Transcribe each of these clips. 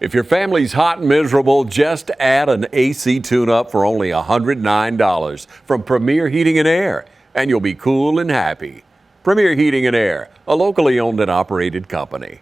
If your family's hot and miserable, just add an AC tune-up for only $109 from Premier Heating and Air, and you'll be cool and happy. Premier Heating and Air, a locally owned and operated company.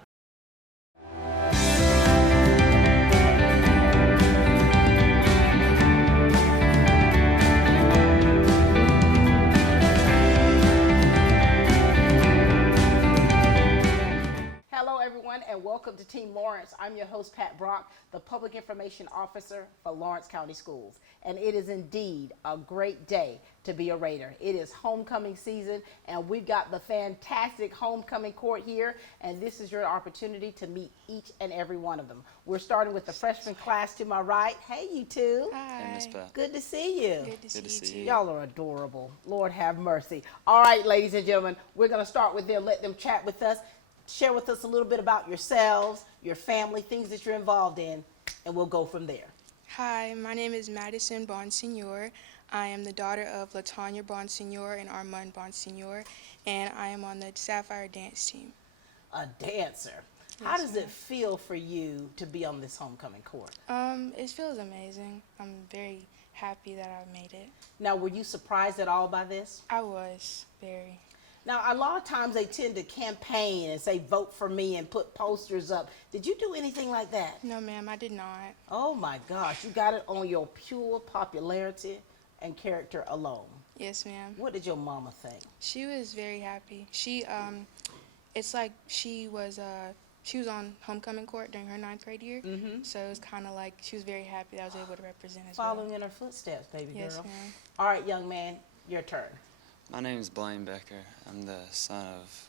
And welcome to Team Lawrence. I'm your host, Pat Brock, the Public Information Officer for Lawrence County Schools. And it is indeed a great day to be a Raider. It is homecoming season, and we've got the fantastic homecoming court here, and this is your opportunity to meet each and every one of them. We're starting with the freshman class to my right. Hey, you two. Hi. Hey, Miss Pat. Good to see you. Good to see you. Y'all are adorable. Lord have mercy. All right, ladies and gentlemen, we're going to start with them, let them chat with us. Share with us a little bit about yourselves, your family, things that you're involved in, and we'll go from there. Hi, my name is Madison Bonsignor. I am the daughter of Latanya Bonsignor and Armand Bonsignor, and I am on the Sapphire dance team. A dancer. Yes, how does it feel for you to be on this homecoming court? It feels amazing. I'm very happy that I made it. Now, were you surprised at all by this? I was, very. Now, a lot of times they tend to campaign and say, vote for me, and put posters up. Did you do anything like that? No, ma'am, I did not. Oh, my gosh. You got it on your pure popularity and character alone. Yes, ma'am. What did your mama think? She was very happy. It's like she was on homecoming court during her 9th grade year. Mm-hmm. So it was kind of like she was very happy that I was able to represent as well. Following in her footsteps, baby girl. Yes, ma'am. All right, young man, your turn. My name is Blaine Becker. I'm the son of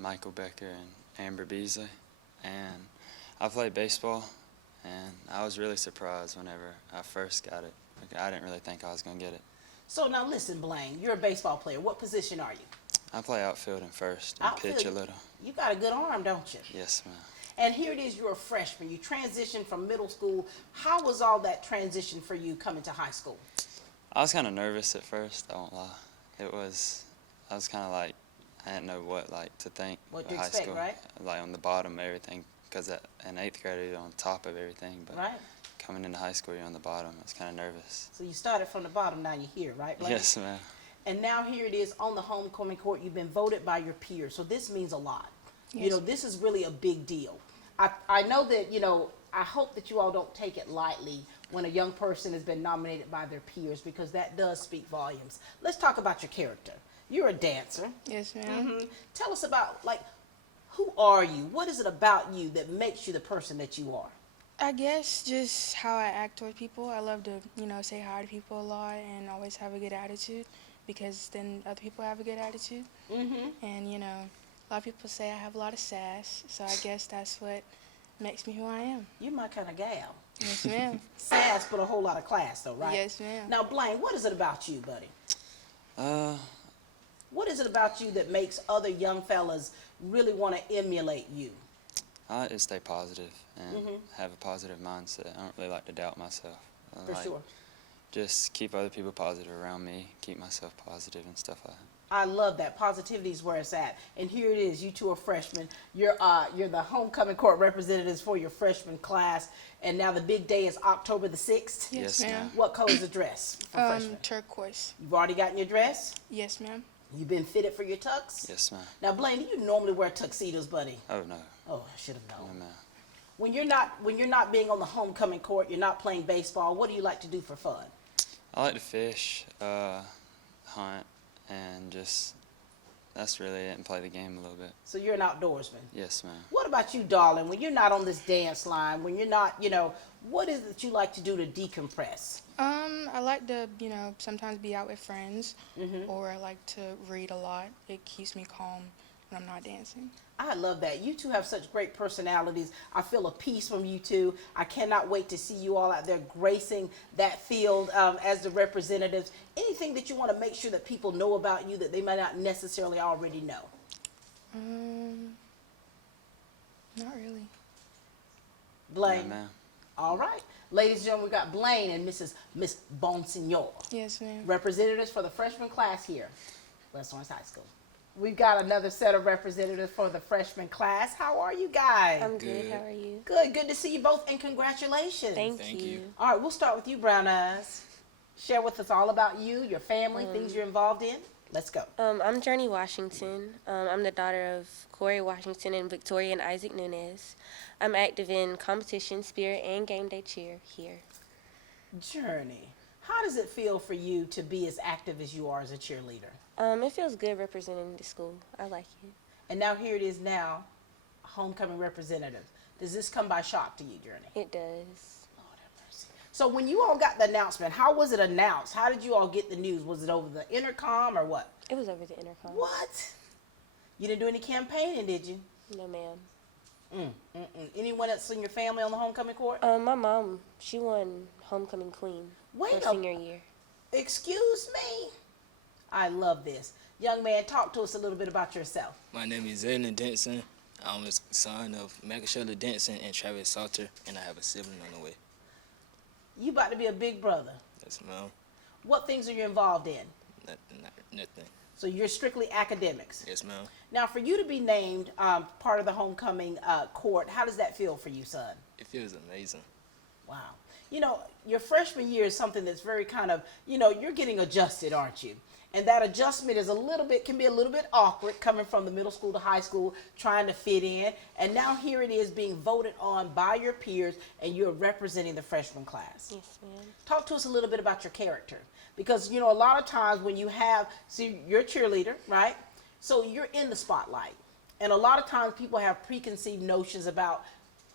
Michael Becker and Amber Beasley, and I play baseball, and I was really surprised whenever I first got it. I didn't really think I was going to get it. So now listen, Blaine, you're a baseball player. What position are you? I play outfield and first and pitch a little. You got a good arm, don't you? Yes, ma'am. And here it is, you're a freshman. You transitioned from middle school. How was all that transition for you coming to high school? I was kind of nervous at first, I won't lie. I was kind of like, I didn't know what to think. What to high expect, school, right? Like on the bottom of everything, because in 8th grade you're on top of everything, but right. Coming into high school you're on the bottom. I was kind of nervous. So you started from the bottom, now you're here, right, Blaine? Yes, ma'am. And now here it is on the homecoming court. You've been voted by your peers, so this means a lot. Yes. You know, this is really a big deal. I know that, you know, I hope that you all don't take it lightly when a young person has been nominated by their peers, because that does speak volumes. Let's talk about your character. You're a dancer. Yes, ma'am. Mm-hmm. Tell us about, who are you? What is it about you that makes you the person that you are? I guess just how I act toward people. I love to, say hi to people a lot and always have a good attitude, because then other people have a good attitude. Mm-hmm. And, a lot of people say I have a lot of sass, so I guess that's what makes me who I am. You're my kind of gal. Yes, ma'am. Sass, but a whole lot of class, though, right? Yes, ma'am. Now, Blaine, what is it about you, buddy? What is it about you that makes other young fellas really want to emulate you? I like to stay positive and have a positive mindset. I don't really like to doubt myself. For sure. Just keep other people positive around me, keep myself positive and stuff like that. I love that. Positivity is where it's at. And here it is. You two are freshmen. You're the homecoming court representatives for your freshman class. And now the big day is October the 6th. Yes, ma'am. What color is the dress for freshmen? Turquoise. You've already gotten your dress? Yes, ma'am. You've been fitted for your tux? Yes, ma'am. Now, Blaine, do you normally wear tuxedos, buddy? Oh, no. Oh, I should have known. No, ma'am. When you're not being on the homecoming court, you're not playing baseball, what do you like to do for fun? I like to fish, hunt, and that's really it, and play the game a little bit. So you're an outdoorsman? Yes, ma'am. What about you, darling? When you're not on this dance line, when you're not, what is it that you like to do to decompress? I like to, sometimes be out with friends, or I like to read a lot. It keeps me calm when I'm not dancing. I love that. You two have such great personalities. I feel a peace from you two. I cannot wait to see you all out there gracing that field as the representatives. Anything that you want to make sure that people know about you that they might not necessarily already know? Not really. Blaine? No, ma'am. All right. Ladies and gentlemen, we got Blaine and Miss Bonsignor. Yes, ma'am. Representatives for the freshman class here, West Lawrence High School. We've got another set of representatives for the freshman class. How are you guys? I'm good. How are you? Good. Good to see you both, and congratulations. Thank you. All right, we'll start with you, Brown Eyes. Share with us all about you, your family, things you're involved in. Let's go. I'm Journey Washington. I'm the daughter of Corey Washington and Victoria and Isaac Nunez. I'm active in competition, spirit, and game day cheer here. Journey, how does it feel for you to be as active as you are as a cheerleader? It feels good representing the school. I like it. And now here it is now, homecoming representative. Does this come by shock to you, Journey? It does. Lord have mercy. So when you all got the announcement, how was it announced? How did you all get the news? Was it over the intercom or what? It was over the intercom. What? You didn't do any campaigning, did you? No, ma'am. Anyone else in your family on the homecoming court? My mom, she won homecoming queen Wait her senior year. Excuse me? I love this. Young man, talk to us a little bit about yourself. My name is Zayden Denson. I'm a son of Makashella Denson and Travis Salter, and I have a sibling on the way. You about to be a big brother. Yes, ma'am. What things are you involved in? Nothing. So you're strictly academics. Yes, ma'am. Now, for you to be named part of the homecoming court, how does that feel for you, son? It feels amazing. Wow. You know, your freshman year is something that's very kind of, you're getting adjusted, aren't you? And that adjustment is can be a little bit awkward coming from the middle school to high school, trying to fit in. And now here it is being voted on by your peers, and you're representing the freshman class. Yes, ma'am. Talk to us a little bit about your character. Because, a lot of times when you're a cheerleader, right? So you're in the spotlight. And a lot of times people have preconceived notions about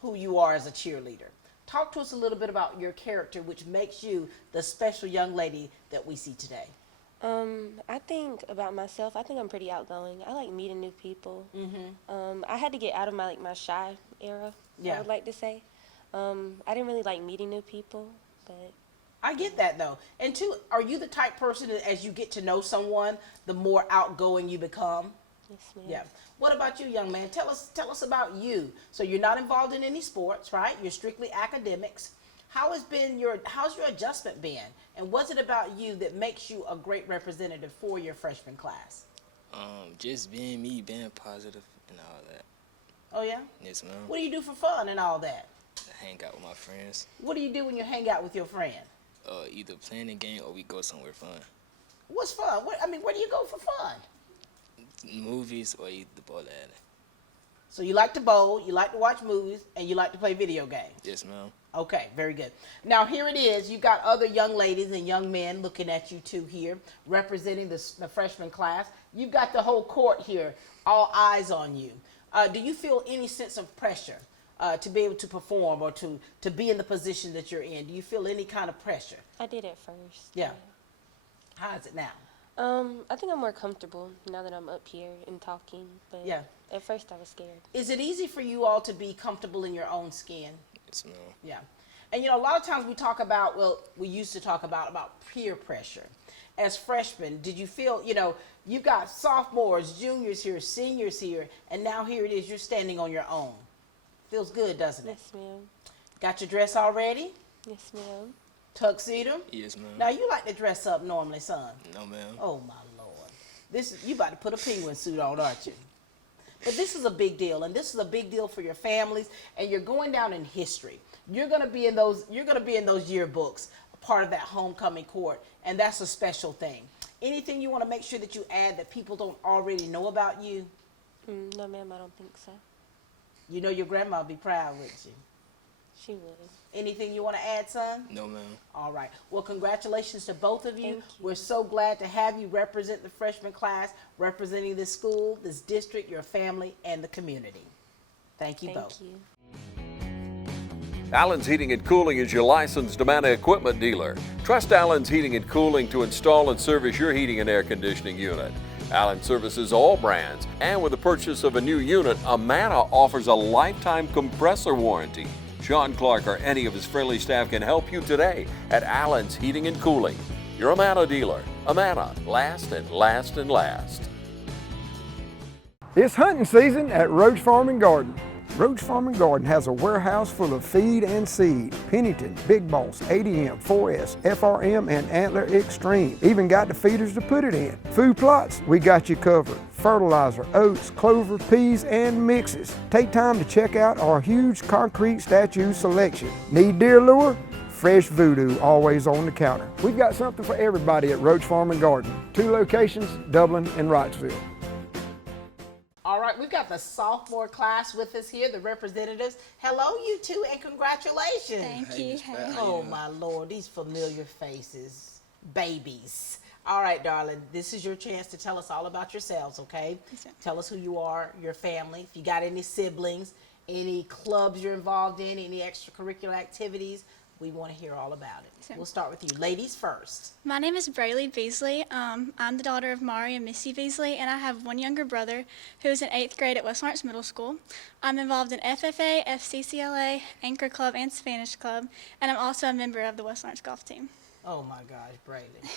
who you are as a cheerleader. Talk to us a little bit about your character, which makes you the special young lady that we see today. I think about myself, I think I'm pretty outgoing. I like meeting new people. I had to get out of my shy era, I would like to say. I didn't really like meeting new people, but... I get that, though. And two, are you the type person that as you get to know someone, the more outgoing you become? Yes, ma'am. Yeah. What about you, young man? Tell us about you. So you're not involved in any sports, right? You're strictly academics. How's your adjustment been? And what's it about you that makes you a great representative for your freshman class? Just being me, being positive and all that. Oh, yeah? Yes, ma'am. What do you do for fun and all that? Hang out with my friends. What do you do when you hang out with your friend? Either playing a game or we go somewhere fun. What's fun? Where do you go for fun? Movies or either the ball alley. So you like to bowl, you like to watch movies, and you like to play video games? Yes, ma'am. Okay, very good. Now here it is. You've got other young ladies and young men looking at you too here, representing the freshman class. You've got the whole court here, all eyes on you. Do you feel any sense of pressure to be able to perform or to be in the position that you're in? Do you feel any kind of pressure? I did at first. Yeah. How is it now? I think I'm more comfortable now that I'm up here and talking, but Yeah. at first I was scared. Is it easy for you all to be comfortable in your own skin? Yes, ma'am. Yeah. And a lot of times we used to talk about peer pressure. As freshmen, did you feel, you've got sophomores, juniors here, seniors here, and now here it is, you're standing on your own. Feels good, doesn't it? Yes, ma'am. Got your dress already? Yes, ma'am. Tuxedo? Yes, ma'am. Now you like to dress up normally, son. No, ma'am. Oh my Lord. You about to put a penguin suit on, aren't you? But this is a big deal, and this is a big deal for your families, and you're going down in history. You're gonna be in those yearbooks, part of that homecoming court, and that's a special thing. Anything you want to make sure that you add that people don't already know about you? No, ma'am, I don't think so. You know your grandma would be proud, wouldn't she? She would. Anything you want to add, son? No, ma'am. All right. Well, congratulations to both of you. Thank you. We're so glad to have you represent the freshman class, representing this school, this district, your family, and the community. Thank you both. Thank you. Allen's Heating and Cooling is your licensed Amana equipment dealer. Trust Allen's Heating and Cooling to install and service your heating and air conditioning unit. Allen services all brands, and with the purchase of a new unit, Amana offers a lifetime compressor warranty. Sean Clark or any of his friendly staff can help you today at Allen's Heating and Cooling. Your Amana dealer. Amana, last and last and last. It's hunting season at Roach Farm and Garden. Roach Farm and Garden has a warehouse full of feed and seed. Pennington, Big Boss, ADM, 4S, FRM, and Antler Extreme. Even got the feeders to put it in. Food plots, we got you covered. Fertilizer, oats, clover, peas, and mixes. Take time to check out our huge concrete statue selection. Need deer lure? Fresh Voodoo always on the counter. We've got something for everybody at Roach Farm and Garden. 2 locations, Dublin and Wrightsville. All right, we've got the sophomore class with us here, the representatives. Hello, you two, and congratulations. Thank you. Hey. Oh, my Lord, these familiar faces, babies. All right, darling, this is your chance to tell us all about yourselves, okay? Yes, ma'am. Tell us who you are, your family, if you got any siblings, any clubs you're involved in, any extracurricular activities. We want to hear all about it. Yes, ma'am. We'll start with you. Ladies first. My name is Braylee Beasley. I'm the daughter of Mari and Missy Beasley, and I have one younger brother who is in 8th grade at West Lawrence Middle School. I'm involved in FFA, FCCLA, Anchor Club, and Spanish Club, and I'm also a member of the West Lawrence golf team. Oh, my gosh, Braylee.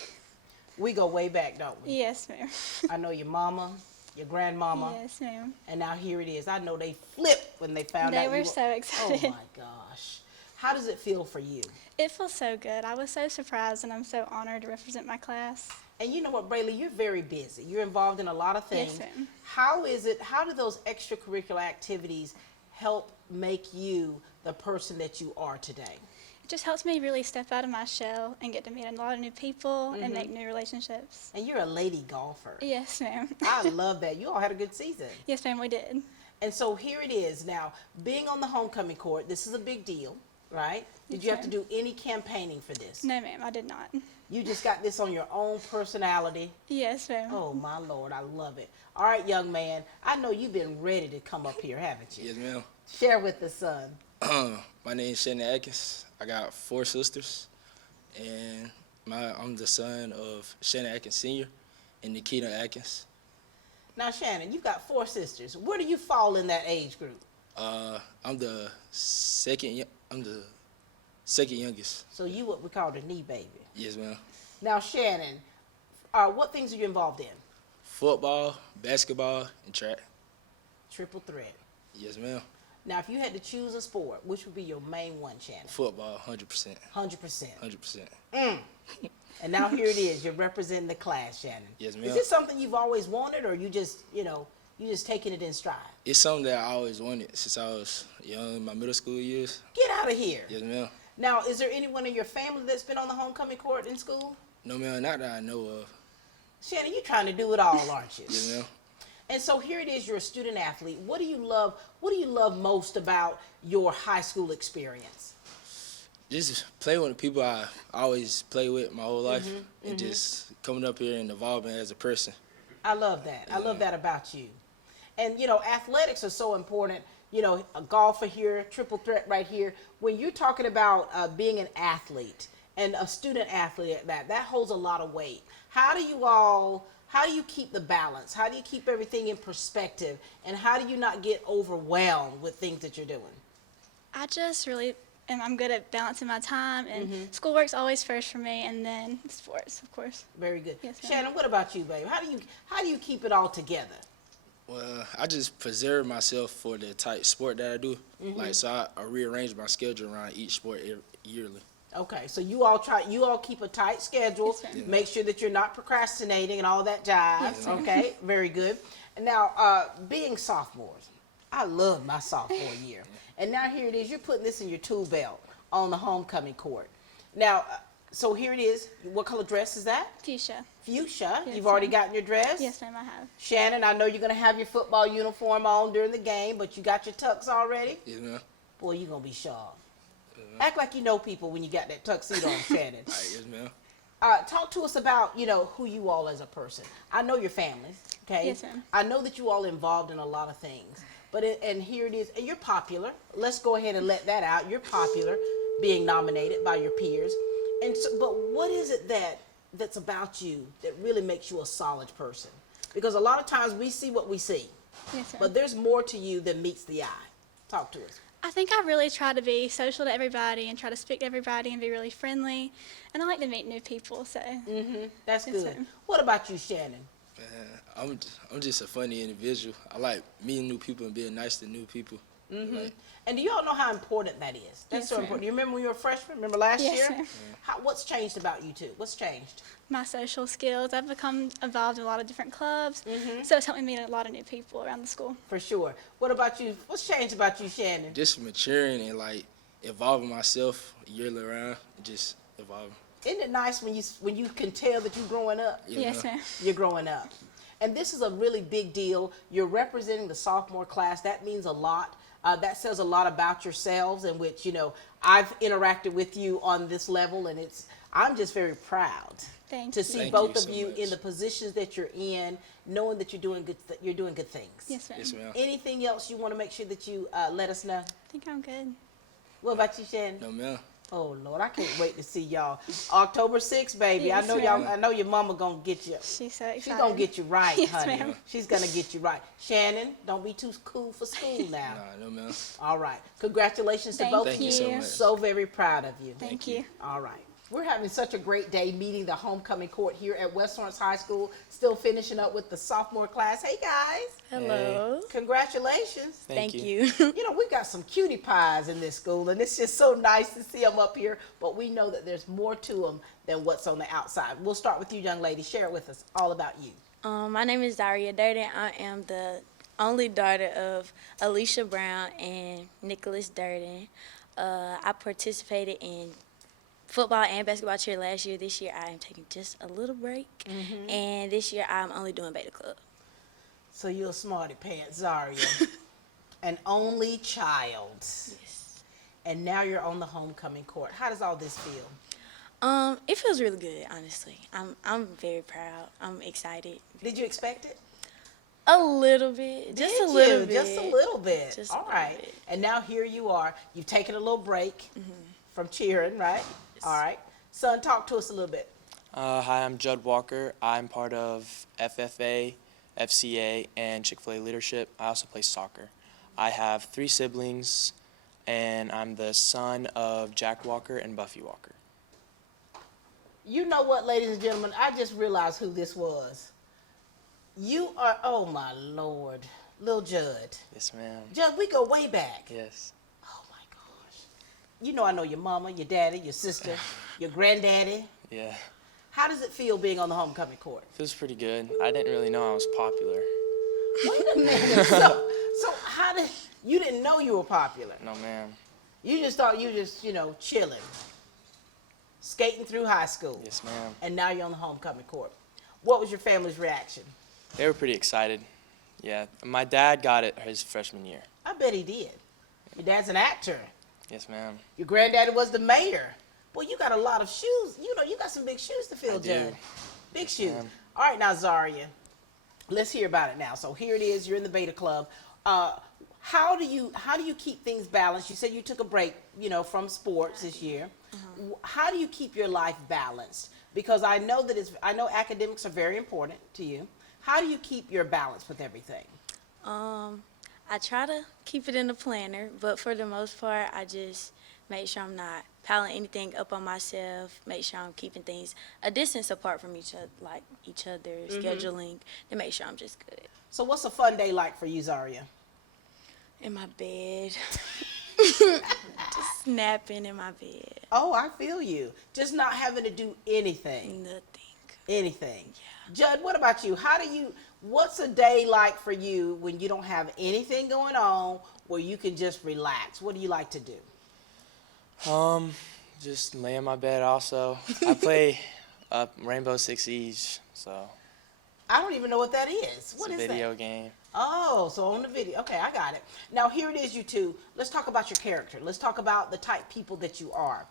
We go way back, don't we? Yes, ma'am. I know your mama, your grandmama. Yes, ma'am. And now here it is. I know they flipped when they found They out were you so excited. Oh, my gosh. How does it feel for you? It feels so good. I was so surprised, and I'm so honored to represent my class. And you know what, Braylee, you're very busy. You're involved in a lot of things. Yes, ma'am. How do those extracurricular activities help make you the person that you are today? It just helps me really step out of my shell and get to meet a lot of new people and make new relationships. And you're a lady golfer. Yes, ma'am. I love that. You all had a good season. Yes, ma'am, we did. And so here it is. Now, being on the homecoming court, this is a big deal, right? Did you have to do any campaigning for this? No, ma'am, I did not. You just got this on your own personality? Yes, ma'am. Oh, my Lord, I love it. All right, young man, I know you've been ready to come up here, haven't you? Yes, ma'am. Share with the son. My name is Shannon Atkins. I got 4 sisters, and I'm the son of Shannon Atkins Sr. and Nikita Atkins. Now, Shannon, you've got 4 sisters. Where do you fall in that age group? I'm the second youngest. So you what we call the knee baby. Yes, ma'am. Now, Shannon, what things are you involved in? Football, basketball, and track. Triple threat. Yes, ma'am. Now, if you had to choose a sport, which would be your main one, Shannon? Football, 100%. 100%. 100%. And now here it is. You're representing the class, Shannon. Yes, ma'am. Is this something you've always wanted, or you just, you just taking it in stride? It's something that I always wanted since I was young in my middle school years. Get out of here. Yes, ma'am. Now, is there anyone in your family that's been on the homecoming court in school? No, ma'am, not that I know of. Shannon, you're trying to do it all, aren't you? Yes, ma'am. And so here it is, you're a student athlete. What do you love most about your high school experience? Just playing with the people I always play with my whole life, and just coming up here and evolving as a person. I love that. I love that about you. And, athletics are so important. A golfer here, triple threat right here. When you're talking about being an athlete and a student athlete at that holds a lot of weight. How do you keep the balance? How do you keep everything in perspective? And how do you not get overwhelmed with things that you're doing? I just really I'm good at balancing my time, and schoolwork's always first for me, and then sports, of course. Very good. Yes, ma'am. Shannon, what about you, babe? How do you keep it all together? Well, I just preserve myself for the type sport that I do. So I rearrange my schedule around each sport yearly. Okay, so you all keep a tight schedule, Yes, ma'am. make sure that you're not procrastinating and all that jive. Yes, ma'am. Okay, very good. And now, being sophomores, I love my sophomore year. And now here it is, you're putting this in your tool belt on the homecoming court. Now, so here it is. What color dress is that? Fuchsia. Fuchsia. Yes, You've already ma'am. gotten your dress? Yes, ma'am, I have. Shannon, I know you're going to have your football uniform on during the game, but you got your tux already? Yes, ma'am. Boy, you're going to be sharp. Act like you know people when you got that tuxedo on, Shannon. All right, yes, ma'am. Talk to us about, who you all as a person. I know your families, okay? Yes, ma'am. I know that you all are involved in a lot of things. And here it is, and you're popular. Let's go ahead and let that out. You're popular, being nominated by your peers. And so, but what is it that's about you that really makes you a solid person? Because a lot of times we see what we see, Yes, ma'am. but there's more to you than meets the eye. Talk to us. I think I really try to be social to everybody and try to speak to everybody and be really friendly. And I like to meet new people, so. That's Yes, good. ma'am. What about you, Shannon? I'm just a funny individual. I like meeting new people and being nice to new people. Like, And do you all know how important that is? That's Yes, so ma'am. important. You remember when you were a freshman? Remember last Yes, year? ma'am. What's changed about you two? What's changed? My social skills. I've become involved in a lot of different clubs, Mm-hmm. so it's helped me meet a lot of new people around the school. For sure. What about you? What's changed about you, Shannon? just maturing and like evolving myself yearly around, just evolving. Isn't it nice when you can tell that you're growing up? You Yes, know? ma'am. You're growing up. And this is a really big deal. You're representing the sophomore class. That means a lot. That says a lot about yourselves, in which, you know, I've interacted with you on this level, and I'm just very proud Thank to you. see Thank both you of so you much. in the positions that you're in, knowing that you're doing good things. Yes, ma'am. Yes, ma'am. Anything else you want to make sure that you let us know? I think I'm good. What about you, Shannon? No, ma'am. Oh Lord, I can't wait to see y'all. October 6th, baby. Yes, I know y'all. ma'am. I know your mama gonna get you. She's so excited. She's gonna get you right, Yes, honey. ma'am. She's gonna get you right. Shannon, don't be too cool for school now. Nah, no, ma'am. All right. Congratulations to Thank both Thank of you so you. much. So very proud of you. Thank you. All right. We're having such a great day meeting the homecoming court here at West Lawrence High School. Still finishing up with the sophomore class. Hey guys, Hello. congratulations. Thank you. You know, we got some cutie pies in this school, and it's just so nice to see them up here, but we know that there's more to them than what's on the outside. We'll start with you, young lady. Share it with us, all about you. My name is Daria Durden. I am the only daughter of Alicia Brown and Nicholas Durden. I participated in football and basketball cheer last year. This year I am taking just a little break, and this year I'm only doing Beta Club. So you're a smarty pants, Zaria, an only child, Yes. and now you're on the homecoming court. How does all this feel? It feels really good, honestly. I'm very proud. I'm excited. Did you expect it? A little bit, just Did a little you? bit. Just a little bit. Just a All little right. bit. And now here you are. You've taken a little break from cheering, right? All right. Son, talk to us a little bit. Hi, I'm Judd Walker. I'm part of FFA, FCA, and Chick-fil-A leadership. I also play soccer. I have 3 siblings, and I'm the son of Jack Walker and Buffy Walker. You know what, ladies and gentlemen? I just realized who this was. You are, oh my Lord, Lil Judd. Yes, ma'am. Judd, we go way back. Yes. Oh my gosh. You know I know your mama, your daddy, your sister, your granddaddy. Yeah. How does it feel being on the homecoming court? Feels pretty good. I didn't really know I was popular. Wait a minute. So how did, you didn't know you were popular? No, ma'am. You just thought you just, you know, chilling, skating through high school. Yes, ma'am. And now you're on the homecoming court. What was your family's reaction? They were pretty excited. Yeah. My dad got it his freshman year. I bet he did. Your dad's an actor. Yes, ma'am. Your granddaddy was the mayor. Well, you got a lot of shoes. You know, you got some big shoes to fill, I do. Judd. Big shoes. ma'am. All right, now, Zaria, let's hear about it now. So here it is. You're in the Beta Club. How do you keep things balanced? You said you took a break, you know, from sports this year. How do you keep your life balanced? Because I know I know academics are very important to you. How do you keep your balance with everything? I try to keep it in the planner, but for the most part, I just make sure I'm not piling anything up on myself, make sure I'm keeping things a distance apart from each other, like each other, scheduling, to make sure I'm just good. So what's a fun day like for you, Zaria? In my bed, just napping in my bed, Oh, I feel you. Just not having to do anything. nothing. Anything. Judd, what about you? What's a day like for you when you don't have anything going on, where you can just relax? What do you like to do? Just lay in my bed also. I play Rainbow Six Siege, so I don't even know what that is. it's What a is video that? game. Oh, so on the video. Okay, I got it. Now here it is, you two. Let's talk about your character. Let's talk about the type people that you are.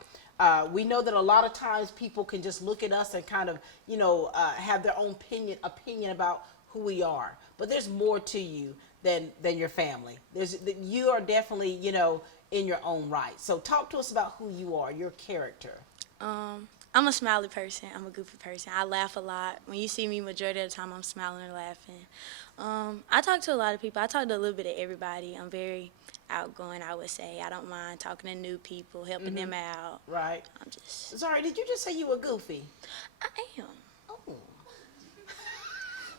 We know that a lot of times people can just look at us and kind of, you know, have their own opinion about who we are. But there's more to you than your family. You are definitely, you know, in your own right. So talk to us about who you are, your character. I'm a smiley person. I'm a goofy person. I laugh a lot. When you see me, majority of the time, I'm smiling and laughing. I talk to a lot of people. I talk to a little bit of everybody. I'm very outgoing, I would say. I don't mind talking to new people, helping them out. Right. I'm just, Sorry, did you just say you were goofy? I am. Oh.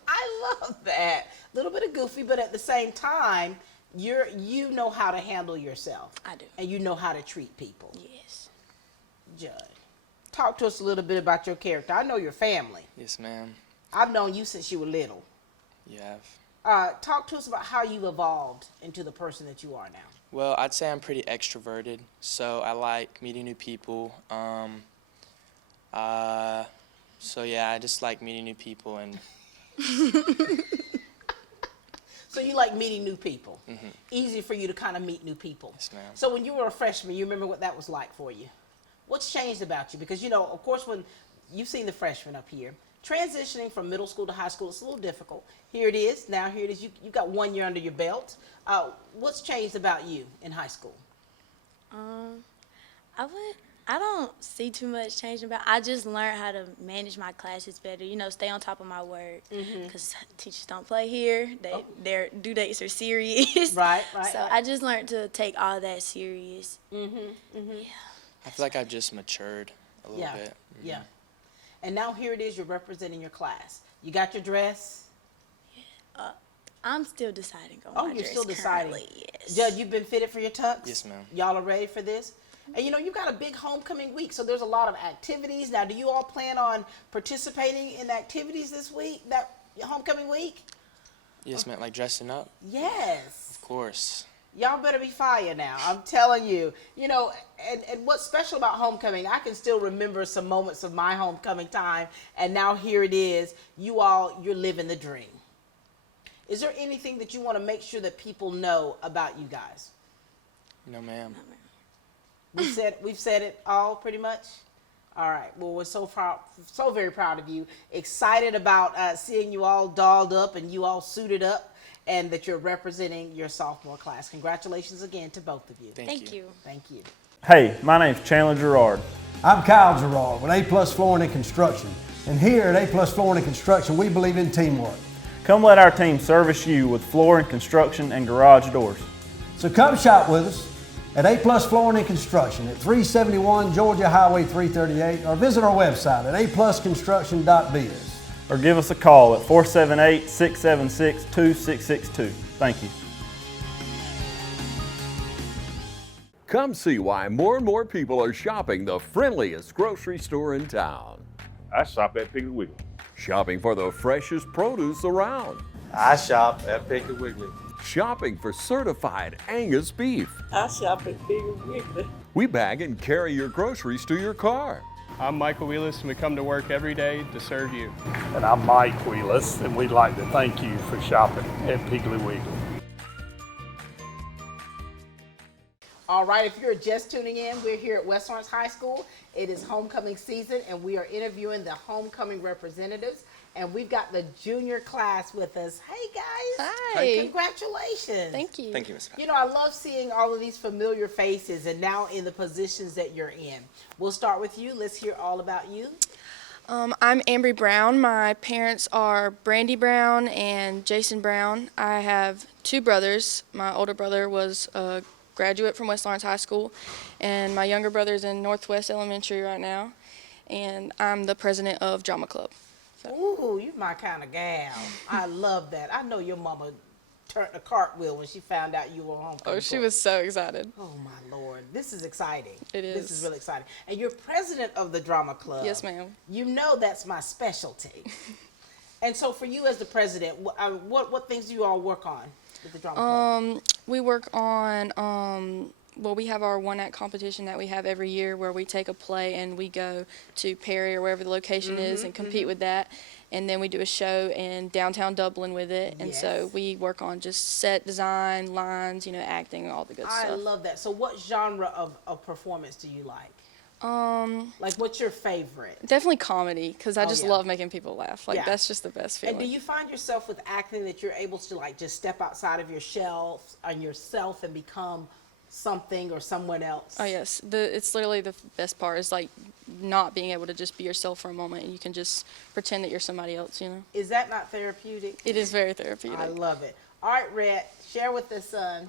I love that. A little bit of goofy, but at the same time, You know how to handle yourself. I do. And you know how to treat people. Yes. Judd, talk to us a little bit about your character. I know your family. Yes, ma'am. I've known you since you were little. You have. Talk to us about how you evolved into the person that you are now. Well, I'd say I'm pretty extroverted, so I like meeting new people. So yeah, I just like meeting new people and So you like meeting new people. Easy for you to kind of meet new people. Yes, ma'am. So when you were a freshman, you remember what that was like for you? What's changed about you? Because, you know, of course, when you've seen the freshmen up here, transitioning from middle school to high school, it's a little difficult. Here it is. Now here it is. You got 1 year under your belt. What's changed about you in high school? I don't see too much change about. I just learned how to manage my classes better. You know, stay on top of my work. Because teachers don't play here. Their due dates are serious. Right. So I just learned to take all that serious. Yeah. I feel like I've just matured a little bit. Yeah. And now here it is. You're representing your class. You got your dress. I'm still deciding on my You're dress still deciding. currently, yes. Judd, you've been fitted for your tux? Yes, ma'am. Y'all are ready for this? And you know, you've got a big homecoming week, so there's a lot of activities. Now, do you all plan on participating in activities this week, that homecoming week? Yes, ma'am. Like dressing up? Yes. Of course. Y'all better be fire now. I'm telling you. You know, and what's special about homecoming, I can still remember some moments of my homecoming time, and now here it is. You're living the dream. Is there anything that you want to make sure that people know about you guys? No, ma'am. We've said it all pretty much. All right. Well, we're so very proud of you. Excited about seeing you all dolled up and you all suited up, and that you're representing your sophomore class. Congratulations again to both of you. Thank you. Thank you. Hey, my name's Chandler Gerard. I'm Kyle Gerard with A+ Flooring and Construction. And here at A+ Flooring and Construction, we believe in teamwork. Come let our team service you with flooring, construction, and garage doors. So come shop with us at A+ Flooring and Construction at 371 Georgia Highway 338, or visit our website at aplusconstruction.biz. Or give us a call at 478-676-2662. Thank you. Come see why more and more people are shopping the friendliest grocery store in town. I shop at Piggly Wiggly. Shopping for the freshest produce around. I shop at Piggly Wiggly. Shopping for certified Angus beef. I shop at Piggly Wiggly. We bag and carry your groceries to your car. I'm Michael Wheelis, and we come to work every day to serve you. And I'm Mike Wheelis, and we'd like to thank you for shopping at Piggly Wiggly. All right, if you're just tuning in, we're here at West Orange High School. It is homecoming season, and we are interviewing the homecoming representatives. And we've got the junior class with us. Hey, guys. Hi. Congratulations. Thank you. Thank you, Ms. Pat. You know, I love seeing all of these familiar faces and now in the positions that you're in. We'll start with you. Let's hear all about you. I'm Ambry Brown. My parents are Brandy Brown and Jason Brown. I have two brothers. My older brother was a graduate from West Lawrence High School, and my younger brother's in Northwest Elementary right now, and I'm the president of Drama Club. So. Ooh, you're my kind of gal. I love that. I know your mama turned a cartwheel when she found out you were homecoming. Oh, she was so excited. Oh, my Lord. This is exciting. It is. This is really exciting. And you're president of the Drama Club. Yes, ma'am. You know that's my specialty. And so for you as the president, what things do you all work on with the Drama Club? We work on, well, we have our one-act competition that we have every year where we take a play and we go to Perry or wherever the location is and compete with that. And then we do a show in downtown Dublin with it. And so we work on just set design, lines, you know, acting, all the good stuff. I love that. So what genre of performance do you like? Like, what's your favorite? Definitely comedy, because I just love making people laugh. Like, that's just the best feeling. And do you find yourself with acting that you're able to, like, just step outside of your shelf on yourself and become something or someone else? Oh, yes. It's literally the best part is, like, not being able to just be yourself for a moment. You can just pretend that you're somebody else, you know? Is that not therapeutic? It is very therapeutic. I love it. All right, Rhett, share with us, son.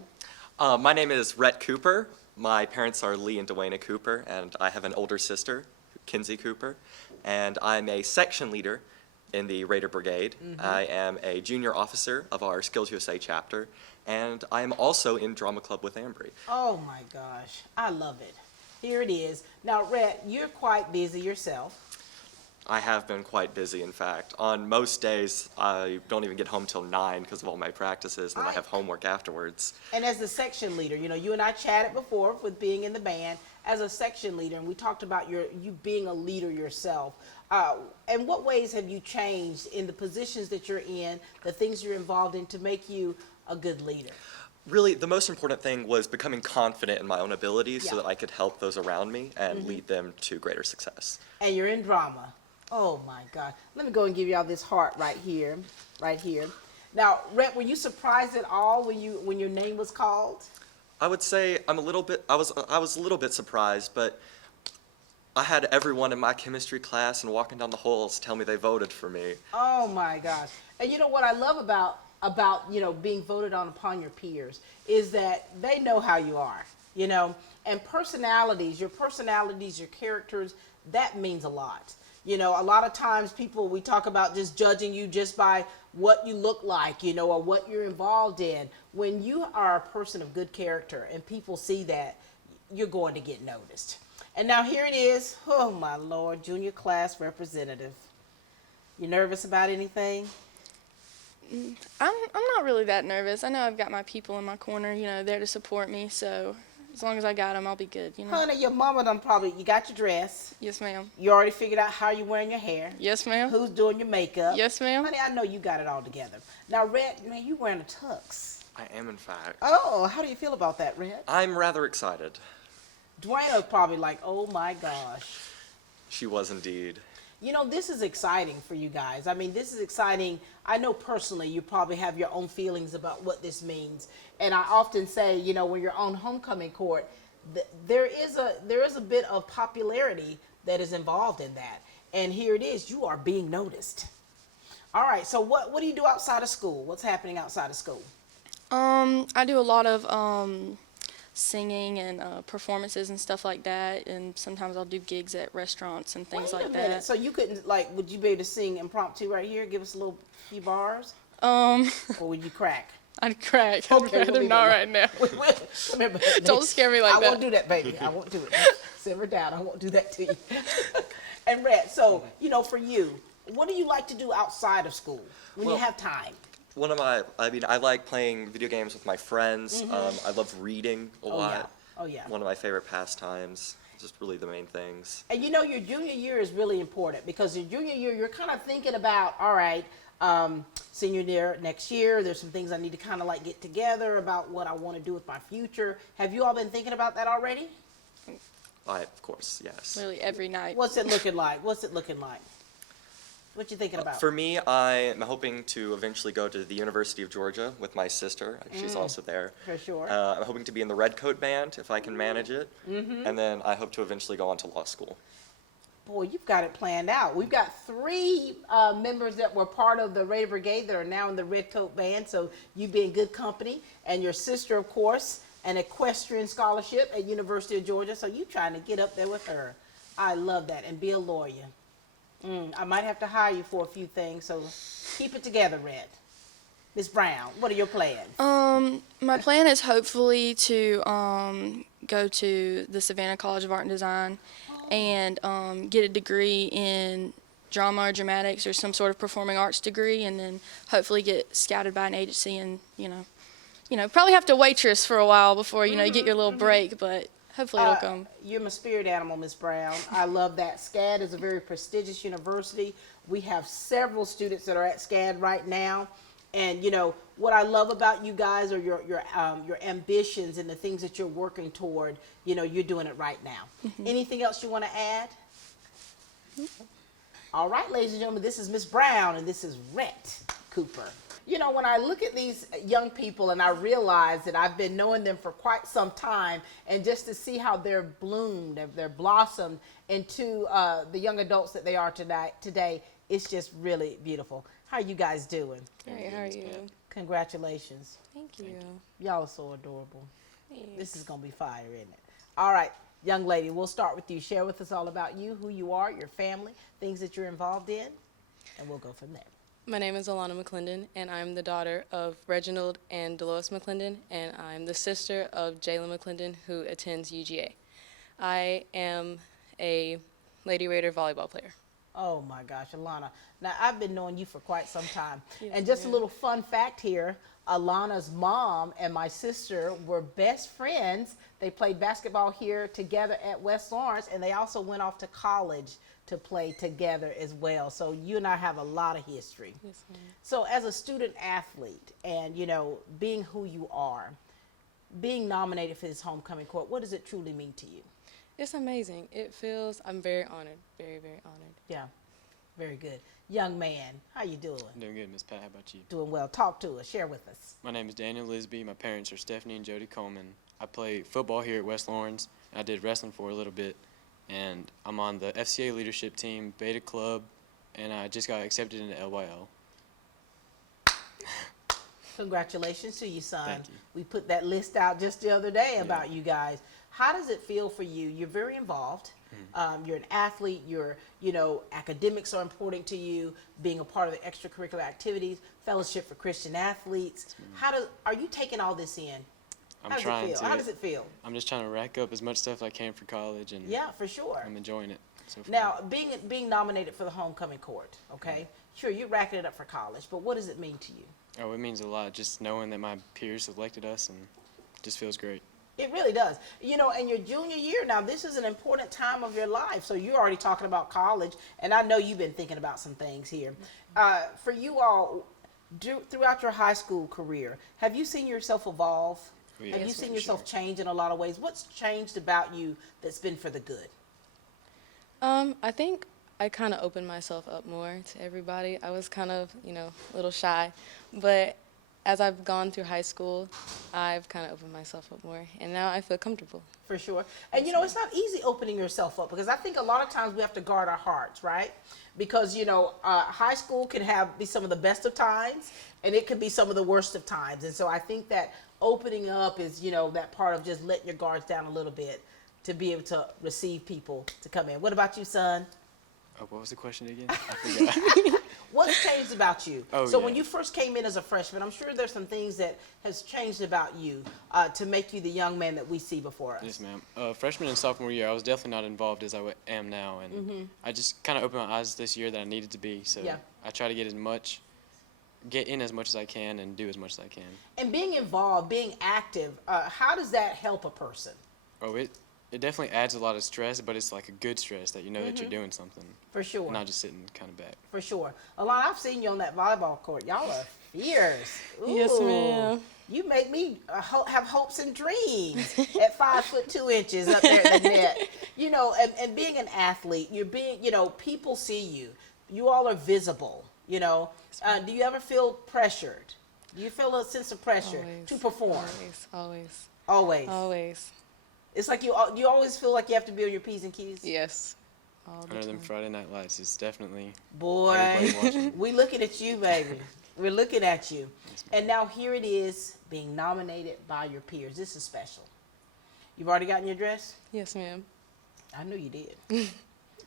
My name is Rhett Cooper. My parents are Lee and Dwayna Cooper, and I have an older sister, Kinsey Cooper, and I'm a section leader in the Raider Brigade. I am a junior officer of our Skills USA chapter, and I am also in drama club with Ambry. Oh my gosh, I love it. Here it is. Now, Rhett, you're quite busy yourself. I have been quite busy, in fact. On most days, I don't even get home till 9 because of all my practices, and then I have homework afterwards. And as the section leader, you know, you and I chatted before with being in the band as a section leader, and we talked about you being a leader yourself. In what ways have you changed in the positions that you're in, the things you're involved in, to make you a good leader? Really, the most important thing was becoming confident in my own abilities so Yeah. that I could help those around me and lead them to greater success. And you're in drama. Oh my God. Let me go and give y'all this heart right here, right here. Now, Rhett, were you surprised at all when your name was called? I would say I was a little bit surprised, but I had everyone in my chemistry class and walking down the halls tell me they voted for me. Oh my gosh. And you know what I love about you know, being voted on upon your peers is that they know how you are, you know, and your personalities, your characters, that means a lot. You know, a lot of times we talk about just judging you just by what you look like, you know, or what you're involved in. When you are a person of good character and people see that, you're going to get noticed. And now here it is. Oh my Lord, junior class representative. You nervous about anything? I'm not really that nervous. I know I've got my people in my corner, you know, there to support me. So as long as I got them, I'll be good, you know. Honey, your mama you got your dress. Yes, ma'am. You already figured out how you're wearing your hair. Yes, ma'am. Who's doing your makeup. Yes, ma'am. Honey, I know you got it all together. Now, Rhett, man, you wearing a tux. I am, in fact. Oh, how do you feel about that, Rhett? I'm rather excited. Dwayne was probably like, oh my gosh. She was indeed. You know, this is exciting for you guys. I mean, this is exciting. I know personally you probably have your own feelings about what this means. And I often say, you know, when you're on homecoming court, there is a bit of popularity that is involved in that. And here it is, you are being noticed. All right, so what do you do outside of school? What's happening outside of school? I do a lot of singing and performances and stuff like that, and sometimes I'll do gigs at restaurants and things Wait a like minute. that. So you couldn't, like, would you be able to sing impromptu right here? Give us a few bars? Or would you crack? I'd crack. I'd rather not right now. Don't scare me like that. I won't do that, baby. I won't do it. Simmer down. I won't do that to you. And Rhett, so, you know, for you, what do you like to do outside of school when you have time? I like playing video games with my friends. I love reading a lot. Oh, yeah. One of my favorite pastimes. Just really the main things. And you know, your junior year is really important because your junior year, you're kind of thinking about, all right, senior year next year, there's some things I need to kind of like get together about what I want to do with my future. Have you all been thinking about that already? Of course, yes. Literally every night. What's it looking like? What you thinking about? For me, I am hoping to eventually go to the University of Georgia with my sister. She's also there. For sure. I'm hoping to be in the Redcoat Band if I can manage it. And then I hope to eventually go on to law school. Boy, you've got it planned out. We've got 3 members that were part of the Raider Brigade that are now in the Redcoat Band, so you be in good company. And your sister, of course, an equestrian scholarship at University of Georgia, so you trying to get up there with her. I love that, and be a lawyer. I might have to hire you for a few things, so keep it together, Red. Ms. Brown, what are your plans? My plan is hopefully to go to the Savannah College of Art and Design and get a degree in drama or dramatics or some sort of performing arts degree, and then hopefully get scouted by an agency and, you know, probably have to waitress for a while before, you know, you get your little break, but hopefully it'll come. You're my spirit animal, Ms. Brown. I love that. SCAD is a very prestigious university. We have several students that are at SCAD right now. And, you know, what I love about you guys are your ambitions and the things that you're working toward. You know, you're doing it right now. Anything else you want to add? All right, ladies and gentlemen, this is Ms. Brown, and this is Rhett Cooper. You know, when I look at these young people and I realize that I've been knowing them for quite some time, and just to see how they're bloomed, they're blossomed into the young adults that they are today, it's just really beautiful. How are you guys doing? Hey, how are you? Congratulations. Thank you. Y'all are so adorable. Thanks. This is going to be fire, isn't it? All right, young lady, we'll start with you. Share with us all about you, who you are, your family, things that you're involved in. And we'll go from there. My name is Alana McClendon, and I'm the daughter of Reginald and Delois McClendon, and I'm the sister of Jalen McClendon, who attends UGA. I am a Lady Raider volleyball player. Oh my gosh, Alana. Now, I've been knowing you for quite some time. Yes, And just a ma'am. little fun fact here, Alana's mom and my sister were best friends. They played basketball here together at West Lawrence, and they also went off to college to play together as well. So you and I have a lot of history. Yes, ma'am. So as a student athlete and, you know, being who you are, being nominated for this homecoming court, what does it truly mean to you? It's amazing. I'm very honored, very, very honored. Yeah, very good. Young man, how you doing? I'm doing good, Miss Pat. How about you? Doing well. Talk to us. Share with us. My name is Daniel Lisby. My parents are Stephanie and Jody Coleman. I play football here at West Lawrence. I did wrestling for a little bit, and I'm on the FCA leadership team, Beta Club, and I just got accepted into LYL. Congratulations to you, son. Thank you. We put that list out just the other day about you guys. How does it feel for you? You're very involved. You're an athlete. Academics are important to you. Being a part of the extracurricular activities, Fellowship for Christian Athletes. Are you taking all this in? I'm trying to. How does it feel? I'm just trying to rack up as much stuff I can for college, and Yeah, for sure. I'm enjoying it so far. Now, being nominated for the homecoming court, okay? Sure, you're racking it up for college, but what does it mean to you? Oh, it means a lot. Just knowing that my peers selected us, and it just feels great. It really does. You know, in your junior year, now this is an important time of your life. So you're already talking about college, and I know you've been thinking about some things here. For you all, throughout your high school career, have you seen yourself evolve? Oh, yeah. Have you Yes, seen for yourself sure. change in a lot of ways? What's changed about you that's been for the good? I think I kind of opened myself up more to everybody. I was kind of, a little shy, but as I've gone through high school, I've kind of opened myself up more, and now I feel comfortable. For sure. And it's not easy opening yourself up, because I think a lot of times we have to guard our hearts, right? Because, high school can be some of the best of times, and it can be some of the worst of times. And so I think that opening up is, that part of just letting your guards down a little bit to be able to receive people to come in. What about you, son? Oh, what was the question again? I forgot. What's changed about you? Oh, So yeah. when you first came in as a freshman, I'm sure there's some things that has changed about you to make you the young man that we see before us. Yes, ma'am. Freshman and sophomore year, I was definitely not involved as I am now, and I just kind of opened my eyes this year that I needed to be. So Yeah. I try to get in as much as I can and do as much as I can. And being involved, being active, how does that help a person? Oh, it definitely adds a lot of stress, but it's like a good stress that you know that you're doing something, For sure. not just sitting kind of back. For sure. Alana, I've seen you on that volleyball court. Y'all are fierce. Yes, Ooh. ma'am. You make me have hopes and dreams at 5'2" up there at the net. And being an athlete, people see you. You all are visible, Do you ever feel pressured? Do you feel a sense of pressure to perform? Always. Always. Always. It's like you always feel like you have to be on your P's and Q's? Yes. All the Other than time. Friday Night Lights, it's definitely Boy, everybody watching. we looking at you, baby. We're looking at you. And now here it is, being nominated by your peers. This is special. You've already gotten your dress? Yes, ma'am. I knew you did.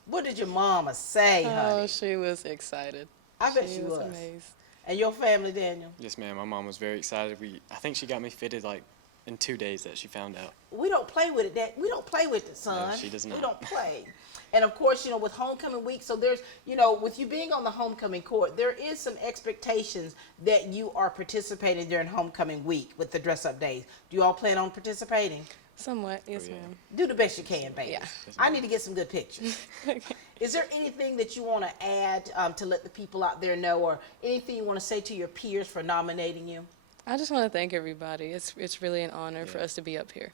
What did your mama say, honey? Oh, she was excited. I bet she was. Amazed. And your family, Daniel? Yes, ma'am. My mom was very excited. I think she got me fitted like in 2 days that she found out. We don't play with it, Dad. We don't play with it, son. No, she does We not. don't play. And of course, with homecoming week, so there's, with you being on the homecoming court, there is some expectations that you are participating during homecoming week with the dress-up days. Do you all plan on participating? Somewhat, yes, yeah. ma'am. Do the best you can, baby. Yeah. I need to get some good pictures. Is there anything that you want to add to let the people out there know, or anything you want to say to your peers for nominating you? I just want to thank everybody. It's really an honor for us to be up here.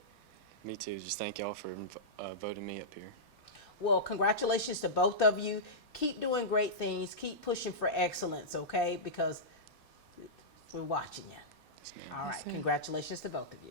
Me too. Just thank y'all for voting me up here. Well, congratulations to both of you. Keep doing great things. Keep pushing for excellence, okay? Because we're watching you. Yes, ma'am. All right. Congratulations to both of you.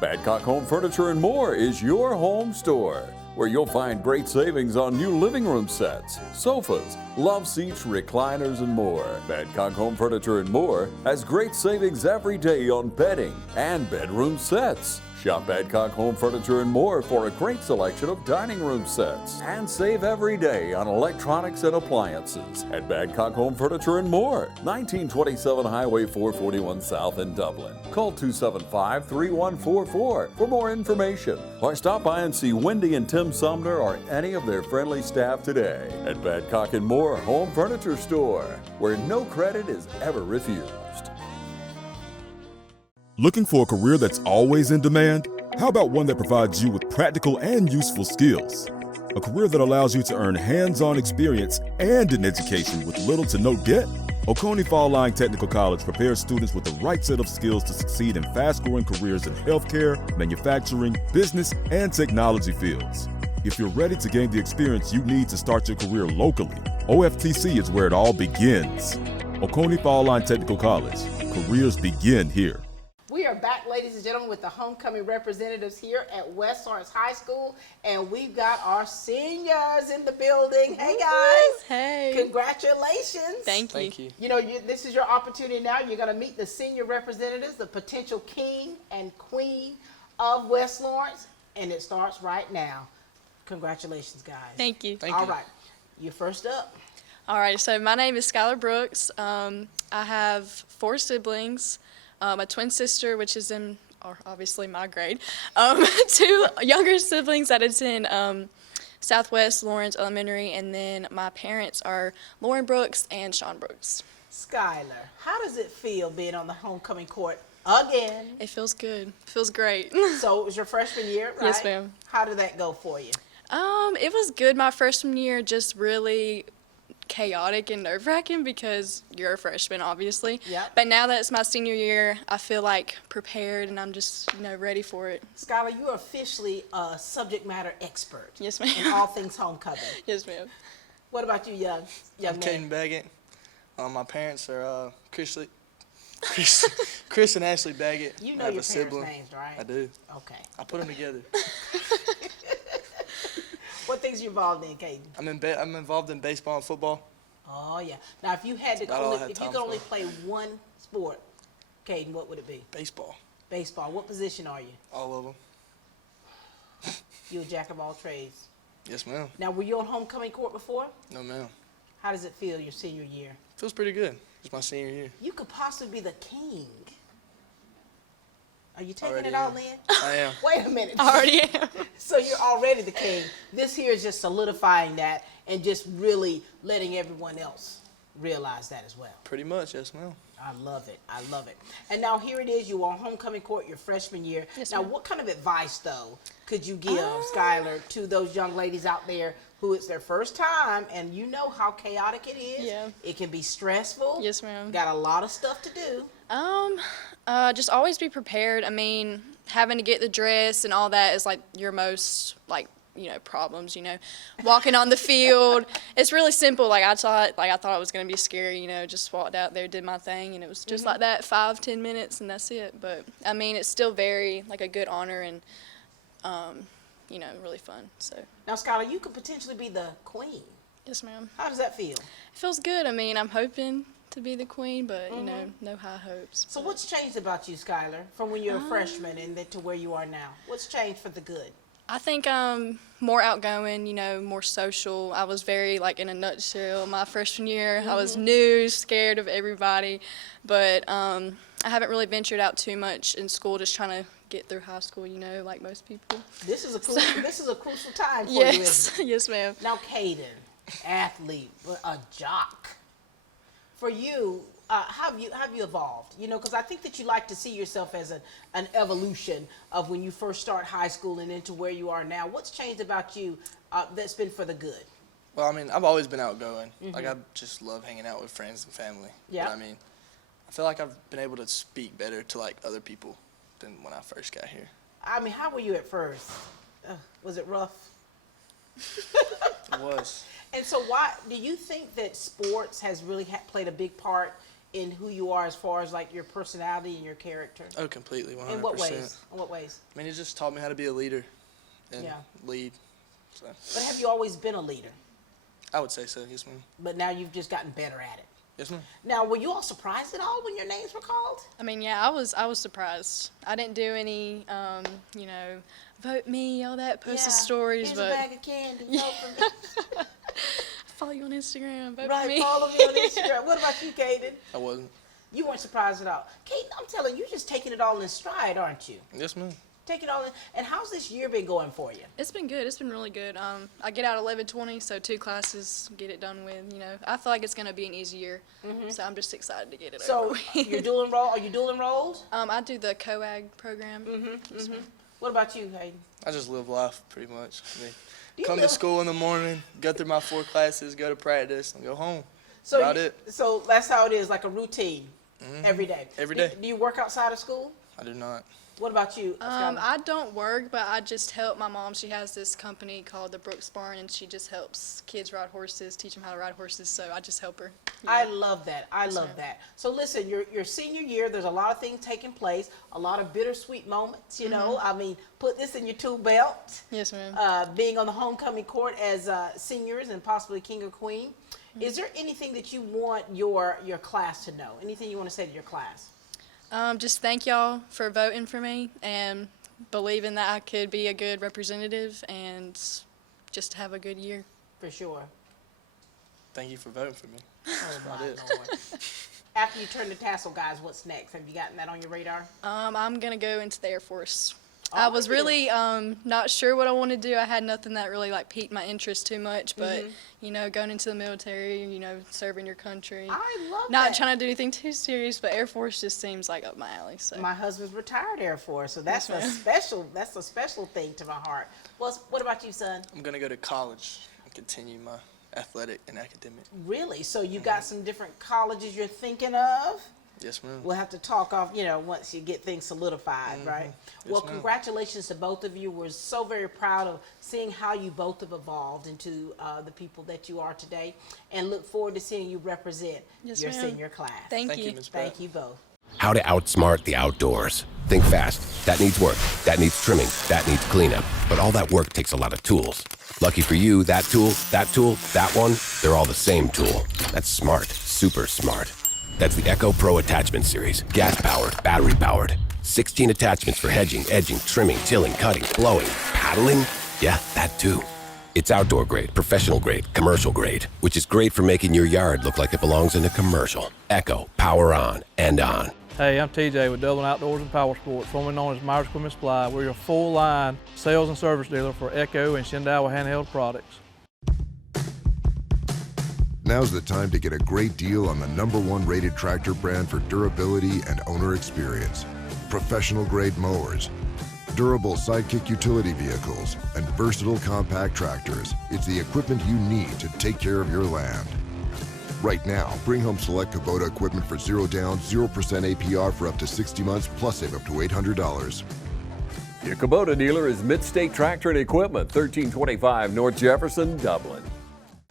Badcock Home Furniture and More is your home store, where you'll find great savings on new living room sets, sofas, love seats, recliners, and more. Badcock Home Furniture and More has great savings every day on bedding and bedroom sets. Shop Badcock Home Furniture and More for a great selection of dining room sets. And save every day on electronics and appliances at Badcock Home Furniture and More, 1927 Highway 441 South in Dublin. Call 275-3144 for more information, or stop by and see Wendy and Tim Sumner or any of their friendly staff today at Badcock and More Home Furniture Store, where no credit is ever refused. Looking for a career that's always in demand? How about one that provides you with practical and useful skills? A career that allows you to earn hands-on experience and an education with little to no debt? Oconee Fall Line Technical College prepares students with the right set of skills to succeed in fast-growing careers in healthcare, manufacturing, business, and technology fields. If you're ready to gain the experience you need to start your career locally, OFTC is where it all begins. Oconee Fall Line Technical College. Careers begin here. We are back, ladies and gentlemen, with the homecoming representatives here at West Lawrence High School, and we've got our seniors in the building. Hey, guys. Hey. Congratulations. Thank you. Thank you. You know, this is your opportunity now. You're going to meet the senior representatives, the potential king and queen of West Lawrence, and it starts right now. Congratulations, guys. Thank you. All right. You're first up. All right, so my name is Skylar Brooks. I have 4 siblings. A twin sister, which is in obviously my grade, 2 younger siblings that attend Southwest Lawrence Elementary, and then my parents are Lauren Brooks and Sean Brooks. Skylar, how does it feel being on the homecoming court again? It feels good. It feels great. So it was your freshman year, right? Yes, ma'am. How did that go for you? It was good. My freshman year, just really chaotic and nerve-wracking because you're a freshman, obviously. Yep. But now that it's my senior year, I feel like prepared and I'm just, ready for it. Skylar, you are officially a subject matter expert. Yes, ma'am. In all things homecoming. Yes, ma'am. What about you, young I'm man? Caden Baggett. My parents are Chris and Ashley Baggett. You I know have your a parents' sibling. names, right? I do. Okay. I put them together. What things are you involved in, Caden? I'm involved in baseball and football. Oh, yeah. Now, if you had to About all I only, had if you time could only for. play one sport, Caden, what would it be? Baseball. Baseball. What position are you? All of them. You a jack of all trades. Yes, ma'am. Now, were you on homecoming court before? No, ma'am. How does it feel your senior year? Feels pretty good. It's my senior year. You could possibly be the king. Are you taking Already it all am. in? I am. Wait a minute. I already am. So you're already the king. This here is just solidifying that and just really letting everyone else realize that as well. Pretty much, yes, ma'am. I love it. I love it. And now here it is. You are on homecoming court your freshman year. Yes, now, ma'am. what kind of advice, though, could you give, Skylar, to those young ladies out there who it's their first time and you know how chaotic it is? Yeah. It can be stressful. Yes, ma'am. Got a lot of stuff to do. Just always be prepared. I mean, having to get the dress and all that is like your most problems, walking on the field. It's really simple. I thought it was going to be scary, just walked out there, did my thing, and it was just like that, 5-10 minutes, and that's it. But I mean, it's still very a good honor and, really fun. So. Now, Skylar, you could potentially be the queen. Yes, ma'am. How does that feel? It feels good. I mean, I'm hoping to be the queen, but, no high hopes. So what's changed about you, Skylar, from when you were a freshman and then to where you are now? What's changed for the good? I think I'm more outgoing, more social. I was very, in a nutshell, my freshman year. I was new, scared of everybody, but I haven't really ventured out too much in school, just trying to get through high school, like most people. This is a crucial time for yes. you, isn't it? Yes, ma'am. Now, Caden, athlete, but a jock. For you, how have you evolved? Because I think that you like to see yourself as an evolution of when you first start high school and into where you are now. What's changed about you that's been for the good? Well, I mean, I've always been outgoing. I just love hanging out with friends and family. Yeah. But, I mean, I feel like I've been able to speak better to, other people than when I first got here. I mean, how were you at first? Was it rough? It was. And so why do you think that sports has really played a big part in who you are as far as your personality and your character? Oh, completely, 100%. In what ways? In what ways? I mean, it just taught me how to be a leader and lead. So. But have you always been a leader? I would say so, yes, ma'am. But now you've just gotten better at it. Yes, ma'am. Now, were you all surprised at all when your names were called? I mean, yeah, I was surprised. I didn't do any, you know, vote me, all that, post the stories, here's but a bag of candy, vote for me. follow you on Instagram, vote for Right, me. follow me on Instagram. What about you, Caden? I wasn't. You weren't surprised at all. Caden, I'm telling you, you're just taking it all in stride, aren't you? Yes, ma'am. Take it all in. And how's this year been going for you? It's been good. It's been really good. I get out 11:20, so 2 classes, get it done with. You know, I feel like it's gonna be an easy year, so I'm just excited to get it over. So you're dual enrolled? Are you dual enrolled? I do the co-ag program. What about you, Hayden? I just live life pretty much. I mean, You come to live- school in the morning, go through my 4 classes, go to practice, and go home. So About it. So that's how it is, like a routine every day. Every day. Do you work outside of school? I do not. What about you? Skylar? I don't work, but I just help my mom. She has this company called the Brooks Barn, and she just helps kids ride horses, teach them how to ride horses. So I just help her. I love that. I love that. So listen, your senior year, there's a lot of things taking place, a lot of bittersweet moments, you know. I mean, put this in your tool belt. Yes, ma'am. Being on the homecoming court as seniors and possibly king or queen. Is there anything that you want your class to know? Anything you want to say to your class? Just thank y'all for voting for me and believing that I could be a good representative and just have a good year. For sure. Thank you for voting for me. Oh, About my it. Lord. After you turn the tassel, guys, what's next? Have you gotten that on your radar? I'm going to go into the Air Force. Oh, I was yeah. really not sure what I wanted to do. I had nothing that really like piqued my interest too much, but you know, going into the military, you know, serving your country. I love Not that. trying to do anything too serious, but Air Force just seems like up my alley. So My husband's retired Air Force, so that's Yes, a ma'am. special thing to my heart. Well, what about you, son? I'm going to go to college and continue my athletic and academic. Really? So you got some different colleges you're thinking of? Yes, ma'am. We'll have to talk off, you know, once you get things solidified, right? Yes, Well, ma'am. congratulations to both of you. We're so very proud of seeing how you both have evolved into the people that you are today, and look forward to seeing you represent Yes, your ma'am. senior class. Thank you. Ms. Pratt. Thank you both. How to outsmart the outdoors. Think fast. That needs work. That needs trimming. That needs cleanup. But all that work takes a lot of tools. Lucky for you, that tool, that one, they're all the same tool. That's smart. Super smart. That's the Echo Pro Attachment Series. Gas-powered, battery-powered. 16 attachments for hedging, edging, trimming, tilling, cutting, blowing, paddling. Yeah, that too. It's outdoor grade, professional grade, commercial grade, which is great for making your yard look like it belongs in a commercial. Echo, power on and on. Hey, I'm TJ with Dublin Outdoors and Power Sports, formerly known as Myers Equipment Supply. We're your full-line sales and service dealer for Echo and Shindawa handheld products. Now's the time to get a great deal on the #1 rated tractor brand for durability and owner experience. Professional grade mowers, durable sidekick utility vehicles, and versatile compact tractors. It's the equipment you need to take care of your land. Right now, bring home select Kubota equipment for 0 down, 0% APR for up to 60 months, plus save up to $800. Your Kubota dealer is Mid-State Tractor and Equipment, 1325 North Jefferson, Dublin.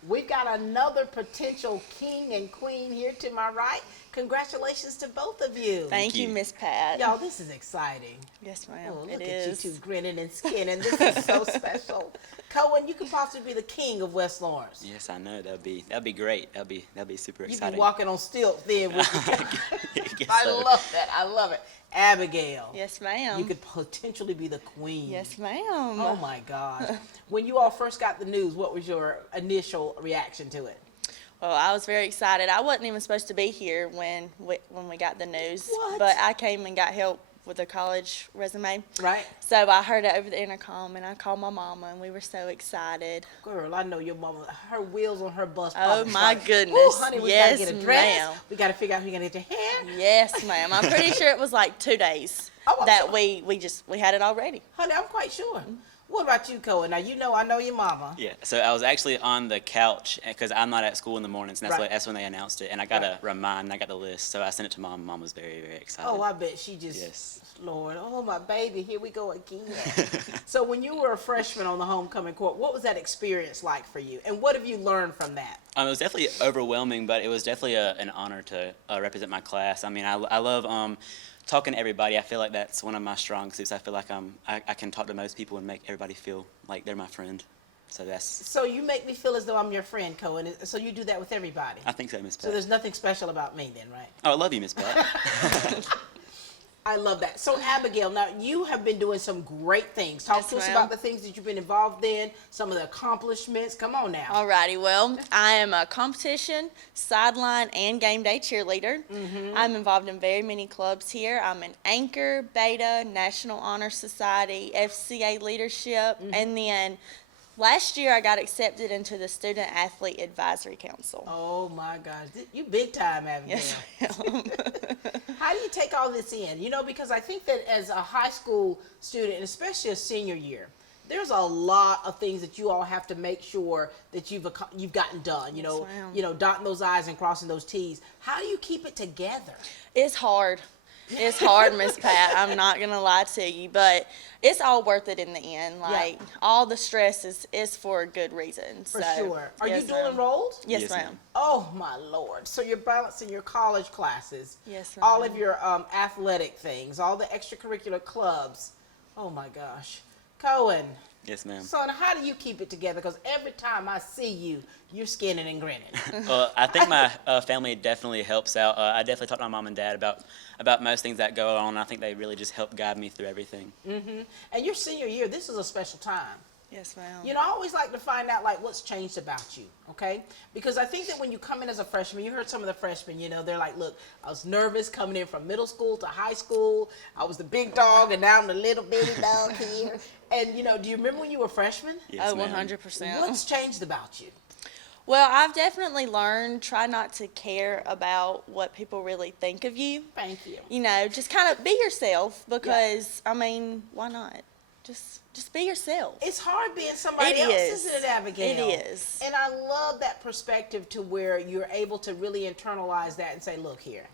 We've got another potential king and queen here to my right. Congratulations to both of you. Thank you, Miss Pat. Y'all, this is exciting. Yes, ma'am. Oh, It look at is. you two grinning and skinning. This is so special. Cohen, you could possibly be the king of West Lawrence. Yes, I know. That'd be great. That'd be super You'd exciting. be walking on stilts then. Guess I so. love that. I love it. Abigail. Yes, ma'am. You could potentially be the queen. Yes, ma'am. Oh my gosh. When you all first got the news, what was your initial reaction to it? Well, I was very excited. I wasn't even supposed to be here when we got the news. What? But I came and got help with a college resume. Right. So I heard it over the intercom, and I called my mama, and we were so excited. Girl, I know your mama. Her wheels on her bus. Oh, probably my started, goodness. "Ooh, honey, we Yes, gotta get a dress. ma'am. We gotta figure out who gonna get your hair. Yes, ma'am. I'm pretty sure it was like 2 days that we had it already. Honey, I'm quite sure. What about you, Cohen? Now, you know I know your mama. Yeah. So I was actually on the couch because I'm not at school in the mornings, and Right. that's when they announced it. And I got a remind. I got the list, so I sent it to Mom. Mom was very, very excited. Oh, I bet she just, Yes. Lord, oh, my baby, here we go again. So when you were a freshman on the homecoming court, what was that experience like for you? And what have you learned from that? It was definitely overwhelming, but it was definitely an honor to represent my class. I mean, I love talking to everybody. I feel like that's one of my strong suits. I feel like I can talk to most people and make everybody feel like they're my friend. So that's. So you make me feel as though I'm your friend, Cohen. So you do that with everybody. I think so, Miss Pat. So there's nothing special about me then, right? Oh, I love you, Miss Pat. I love that. So Abigail, now you have been doing some great things. Talk to us about the things that you've been involved in, some of the accomplishments. Come on now. Alrighty, well, I am a competition, sideline, and game day cheerleader. I'm involved in very many clubs here. I'm an anchor, beta, National Honor Society, FCA leadership, and then last year I got accepted into the Student Athlete Advisory Council. Oh my gosh, you big time, Abigail. Yes, ma'am. How do you take all this in? You know, because I think that as a high school student, and especially a senior year, there's a lot of things that you all have to make sure that you've gotten done. You know, dotting those I's and crossing those T's. How do you keep it together? It's hard. It's hard, Miss Pat. I'm not going to lie to you, but it's all worth it in the end. Like, all the stress is for a good reason. For so, sure. Are yes, you dual ma'am. enrolled? Yes, ma'am. Oh, my Lord. So you're balancing your college classes. Yes, ma'am. All of your athletic things, all the extracurricular clubs. Oh, my gosh. Cohen. Yes, ma'am. Son, how do you keep it together? Because every time I see you, you're skinning and grinning. I think my family definitely helps out. I definitely talk to my mom and dad about most things that go on. I think they really just help guide me through everything. And your senior year, this is a special time. Yes, ma'am. You know, I always like to find out, like, what's changed about you, okay? Because I think that when you come in as a freshman, you heard some of the freshmen, you know, they're like, look, I was nervous coming in from middle school to high school. I was the big dog, and now I'm the little bitty dog here. And, you know, do you remember when you were freshmen? Yes, ma'am. 100%. What's changed about you? Well, I've definitely learned, try not to care about what people really think of you. Thank you. You know, just kind of be yourself because, I mean, why not? Just be yourself. It's hard being somebody else, isn't it, Abigail? It is. And I love that perspective to where you're able to really internalize that and say, look here,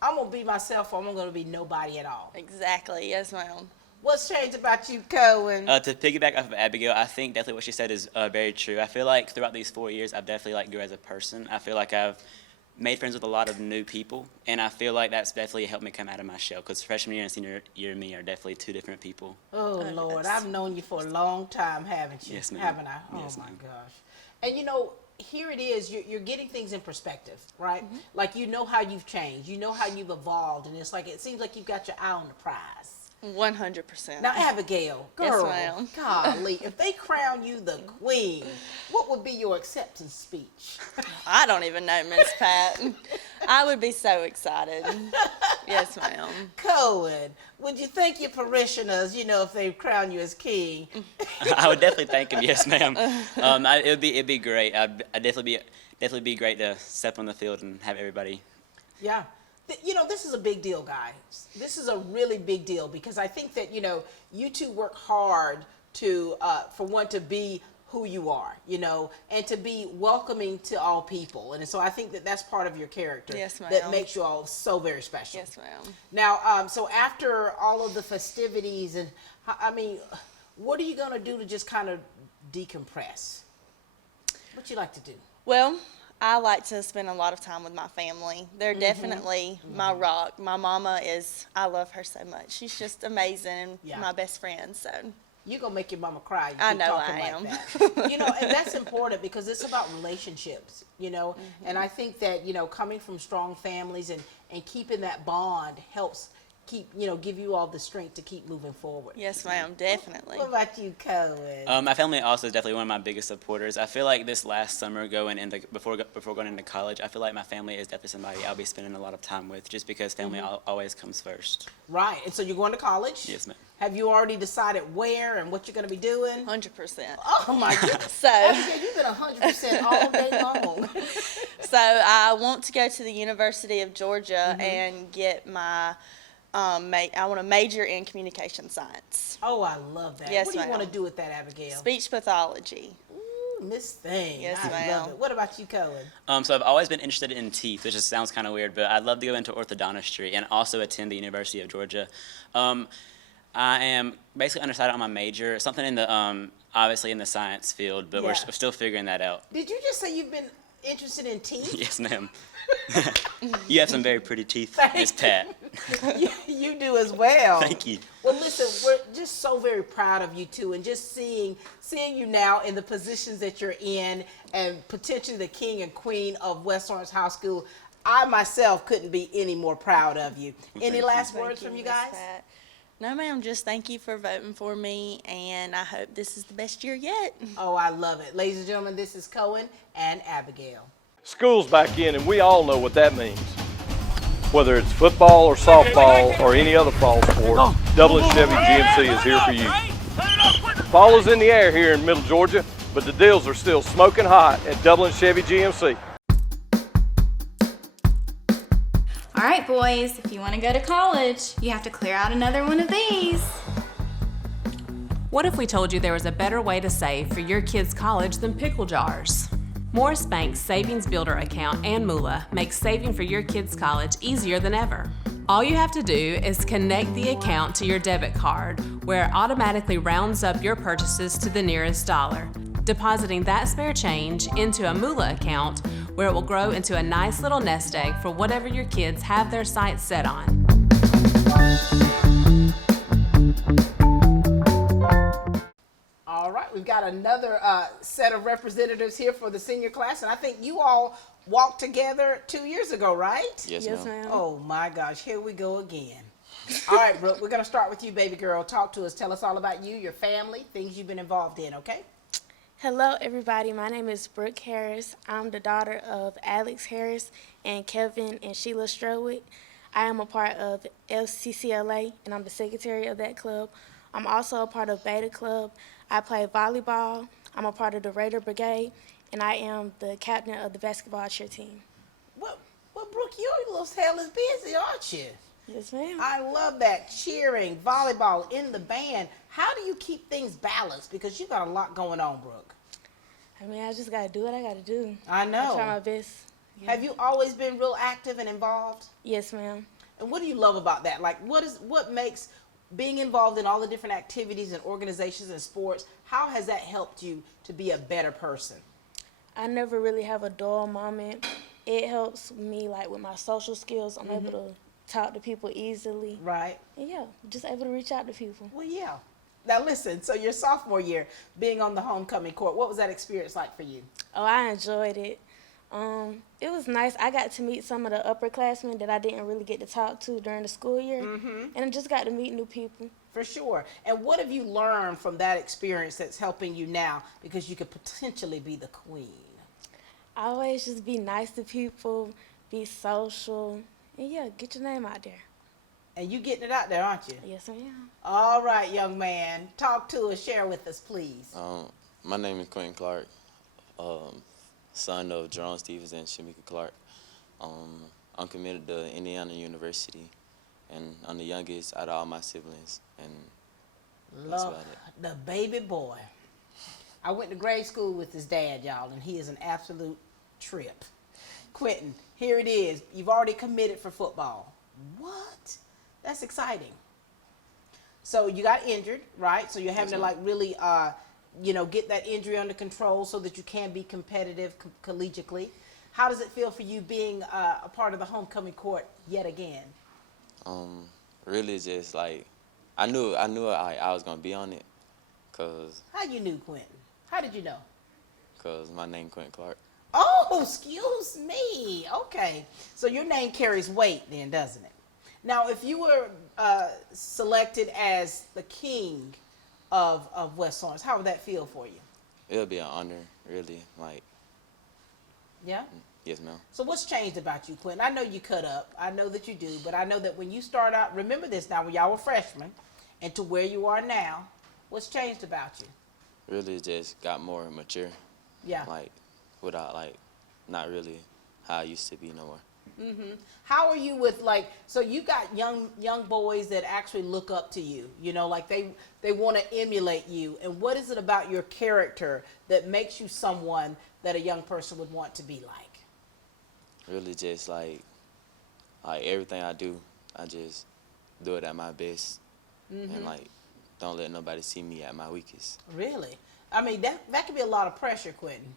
I'm going to be myself or I'm going to be nobody at all. Exactly. Yes, ma'am. What's changed about you, Cohen? To piggyback off of Abigail, I think definitely what she said is very true. I feel like throughout these 4 years, I've definitely grew as a person. I feel like I've made friends with a lot of new people, and I feel like that's definitely helped me come out of my shell, because freshman year and senior year me are definitely two different people. Oh, Lord, I've known you for a long time, haven't you? Yes, ma'am. Haven't I? Oh, Yes, my ma'am. gosh. And, you know, here it is, you're getting things in perspective, right? Like, you know how you've changed. You know how you've evolved, and it's like, it seems like you've got your eye on the prize. 100%. Now, Abigail, girl, ma'am. golly, if they crown you the queen, what would be your acceptance speech? I don't even know, Miss Pat. I would be so excited. Yes, ma'am. Cohen, would you thank your parishioners, you know, if they crown you as king? I would definitely thank him. Yes, ma'am. It'd be great. I'd definitely be great to step on the field and have everybody. Yeah. You know, this is a big deal, guys. This is a really big deal because I think that, you know, you two work hard to, for one, to be who you are, you know, and to be welcoming to all people. And so I think that that's part of your character. Yes, ma'am. That makes you all so very special. Yes, ma'am. Now, so after all of the festivities and, I mean, what are you going to do to just kind of decompress? What you like to do? Well, I like to spend a lot of time with my family. They're definitely my rock. My mama I love her so much. She's just amazing, my best friend, so. You're going to make your mama cry. You I keep know talking I like am. That. You know, and that's important because it's about relationships, you know. And I think that, you know, coming from strong families and keeping that bond helps keep, you know, give you all the strength to keep moving forward. Yes, ma'am, definitely. What about you, Cohen? My family also is definitely one of my biggest supporters. I feel like this last summer before going into college, I feel like my family is definitely somebody I'll be spending a lot of time with just because family always comes first. Right. And so you're going to college? Yes, ma'am. Have you already decided where and what you're going to be doing? 100%. Oh, my goodness. So, Abigail, you've been 100% all day long. So I want to go to the University of Georgia and get my I want to major in communication science. Oh, I love that. Yes, what do you ma'am. want to do with that, Abigail? Speech pathology. Ooh, Miss Thing. Yes, I ma'am. love it. What about you, Cohen? So I've always been interested in teeth, which just sounds kind of weird, but I'd love to go into orthodontistry and also attend the University of Georgia. I am basically undecided on my major, something in the obviously in the science field, but we're still figuring that out. Did you just say you've been interested in teeth? Yes, ma'am. You have some very pretty teeth, Miss Pat. You do as well. Thank you. Well, listen, we're just so very proud of you too, and just seeing you now in the positions that you're in, and potentially the king and queen of West Orange High School. I myself couldn't be any more proud of you. Any last words from you guys? No, ma'am. Just thank you for voting for me, and I hope this is the best year yet. Oh, I love it. Ladies and gentlemen, this is Cohen and Abigail. School's back in, and we all know what that means. Whether it's football or softball or any other fall sport, Dublin Chevy GMC is here for you. Fall is in the air here in Middle Georgia, but the deals are still smoking hot at Dublin Chevy GMC. All right, boys, if you want to go to college, you have to clear out another one of these. What if we told you there was a better way to save for your kids' college than pickle jars? Morris Bank's Savings Builder account and Moolah makes saving for your kids' college easier than ever. All you have to do is connect the account to your debit card, where it automatically rounds up your purchases to the nearest dollar, depositing that spare change into a Moolah account, where it will grow into a nice little nest egg for whatever your kids have their sights set on. All right, we've got another set of representatives here for the senior class, and I think you all walked together 2 years ago, right? Yes, ma'am. Oh my gosh, here we go again. All right, Brooke, we're gonna start with you, baby girl. Talk to us, tell us all about you, your family, things you've been involved in, okay? Hello, everybody. My name is Brooke Harris. I'm the daughter of Alex Harris and Kevin and Sheila Strowick. I am a part of LCCLA, and I'm the secretary of that club. I'm also a part of Beta Club. I play volleyball. I'm a part of the Raider Brigade, and I am the captain of the basketball cheer team. Well, Brooke, your little tail is busy, aren't you? Yes, ma'am. I love that. Cheering, volleyball, in the band. How do you keep things balanced? Because you got a lot going on, Brooke. I mean, I just got to do what I got to do. I know. I try my best. Yeah. Have you always been real active and involved? Yes, ma'am. And what do you love about that? Like, what makes being involved in all the different activities and organizations and sports, how has that helped you to be a better person? I never really have a dull moment. It helps me, like, with my social skills. I'm able to talk to people easily. Right. And yeah, just able to reach out to people. Well, yeah. Now listen, so your sophomore year, being on the homecoming court, what was that experience like for you? Oh, I enjoyed it. It was nice. I got to meet some of the upperclassmen that I didn't really get to talk to during the school year. And I just got to meet new people. For sure. And what have you learned from that experience that's helping you now, because you could potentially be the queen? Always just be nice to people, be social, and yeah, get your name out there. And you getting it out there, aren't you? Yes, I am. All right, young man. Talk to us, share with us, please. My name is Quentin Clark, son of Jerome Stevens and Shamika Clark. I'm committed to Indiana University, and I'm the youngest out of all my siblings, and that's about it. The baby boy. I went to grade school with his dad, y'all, and he is an absolute trip. Quentin, here it is. You've already committed for football. What? That's exciting. So you got injured, right? So you're having to like really, get that injury under control so that you can be competitive collegiately. How does it feel for you being a part of the homecoming court yet again? Really just like, I knew I was gonna be on it, cause. How you knew, Quentin? How did you know? Cause my name Quentin Clark. Oh, excuse me. Okay, so your name carries weight then, doesn't it? Now, if you were selected as the king of West Orange, how would that feel for you? It would be an honor, really. Like. Yeah? Yes, ma'am. So what's changed about you, Quentin? I know you cut up. I know that you do. But I know that when you start out, remember this now, when y'all were freshmen and to where you are now, what's changed about you? Really just got more mature. Yeah. Like, without, like, not really how I used to be no more. How are you with, like, so you got young boys that actually look up to you, like they want to emulate you. And what is it about your character that makes you someone that a young person would want to be like? Really just like everything I do, I just do it at my best. And like, don't let nobody see me at my weakest. Really? I mean, that could be a lot of pressure, Quentin.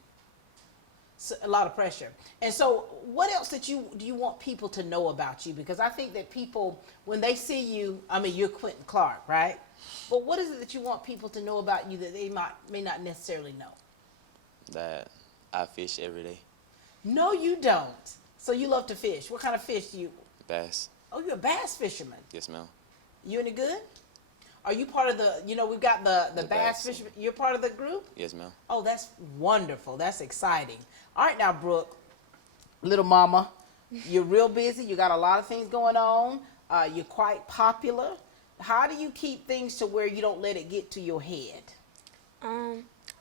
a lot of pressure. And so what else do you want people to know about you? Because I think that people, when they see you, I mean, you're Quentin Clark, right? But what is it that you want people to know about you that they may not necessarily know? That I fish every day. No, No, you don't. So you love to fish. What kind of fish do you? bass. Oh, you're a bass fisherman. Yes, ma'am. You any good? Are you part of the, we've got the bass fishermen. You're part of the group? Yes, ma'am. Oh, that's wonderful. That's exciting. All right, now, Brooke, little mama, you're real busy. You got a lot of things going on. You're quite popular. How do you keep things to where you don't let it get to your head?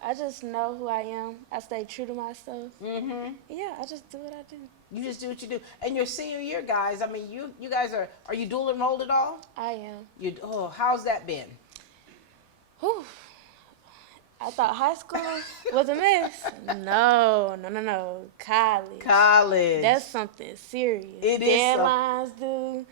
I just know who I am. I stay true to myself. Mm-hmm. Yeah, I just do what I do. You just do what you do. And your senior year, guys, I mean, you guys are you dual enrolled at all? I am. How's that been? Whew. I thought high school was a mess. No. College. College. That's something serious. It is. Deadlines, dude.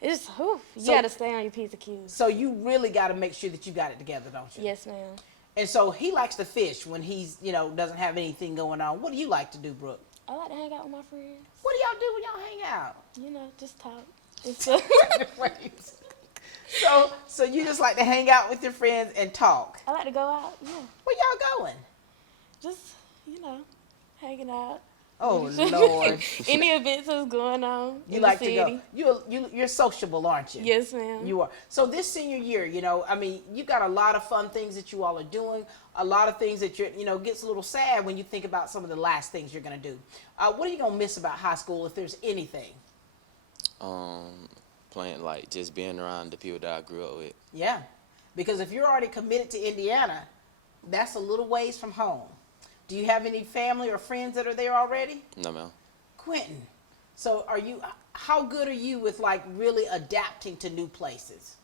It's, you got to stay on your P's and Q's. So you really got to make sure that you got it together, don't you? Yes, ma'am. And so he likes to fish when he's, doesn't have anything going on. What do you like to do, Brooke? I like to hang out with my friends. What do y'all do when y'all hang out? Just talk. So you just like to hang out with your friends and talk? I like to go out, yeah. Where y'all going? Just, hanging out. Oh, Lord. Any events that's going on You in like the to city. go. You're sociable, aren't you? Yes, ma'am. You are. So this senior year, you got a lot of fun things that you all are doing, a lot of things that gets a little sad when you think about some of the last things you're going to do. What are you going to miss about high school, if there's anything? Playing, just being around the people that I grew up with. Yeah, because if you're already committed to Indiana, that's a little ways from home. Do you have any family or friends that are there already? No, ma'am. Quentin, so how good are you with really adapting to new places?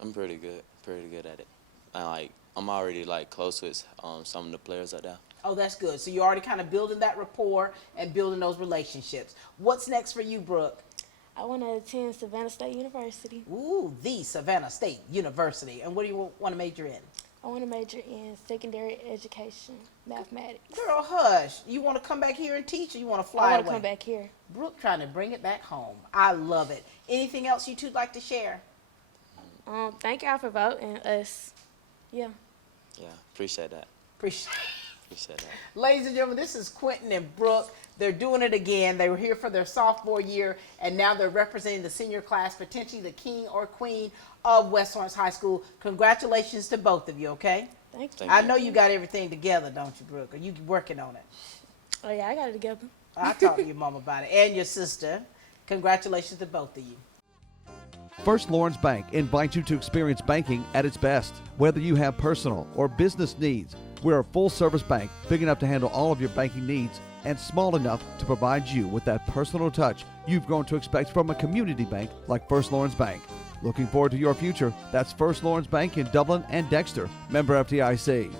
I'm pretty good at it. I'm already close with some of the players out there. Oh, that's good. So you're already kind of building that rapport and building those relationships. What's next for you, Brooke? I want to attend Savannah State University. Ooh, the Savannah State University. And what do you want to major in? I want to major in secondary education, mathematics. Girl, hush. You want to come back here and teach, or you want to fly away? I want to come back here. Brooke trying to bring it back home. I love it. Anything else you two'd like to share? Thank y'all for voting us. Yeah. Yeah, appreciate that. Appreciate that. Ladies and gentlemen, this is Quentin and Brooke. They're doing it again. They were here for their sophomore year, and now they're representing the senior class, potentially the king or queen of West Lawrence High School. Congratulations to both of you, okay? Thank you. I know you got everything together, don't you, Brooke? Are you working on it? Oh, yeah, I got it together. I talked to your mom about it, and your sister. Congratulations to both of you. First Lawrence Bank invites you to experience banking at its best. Whether you have personal or business needs, we're a full-service bank, big enough to handle all of your banking needs and small enough to provide you with that personal touch you've grown to expect from a community bank like First Lawrence Bank. Looking forward to your future? That's First Lawrence Bank in Dublin and Dexter, member FDIC.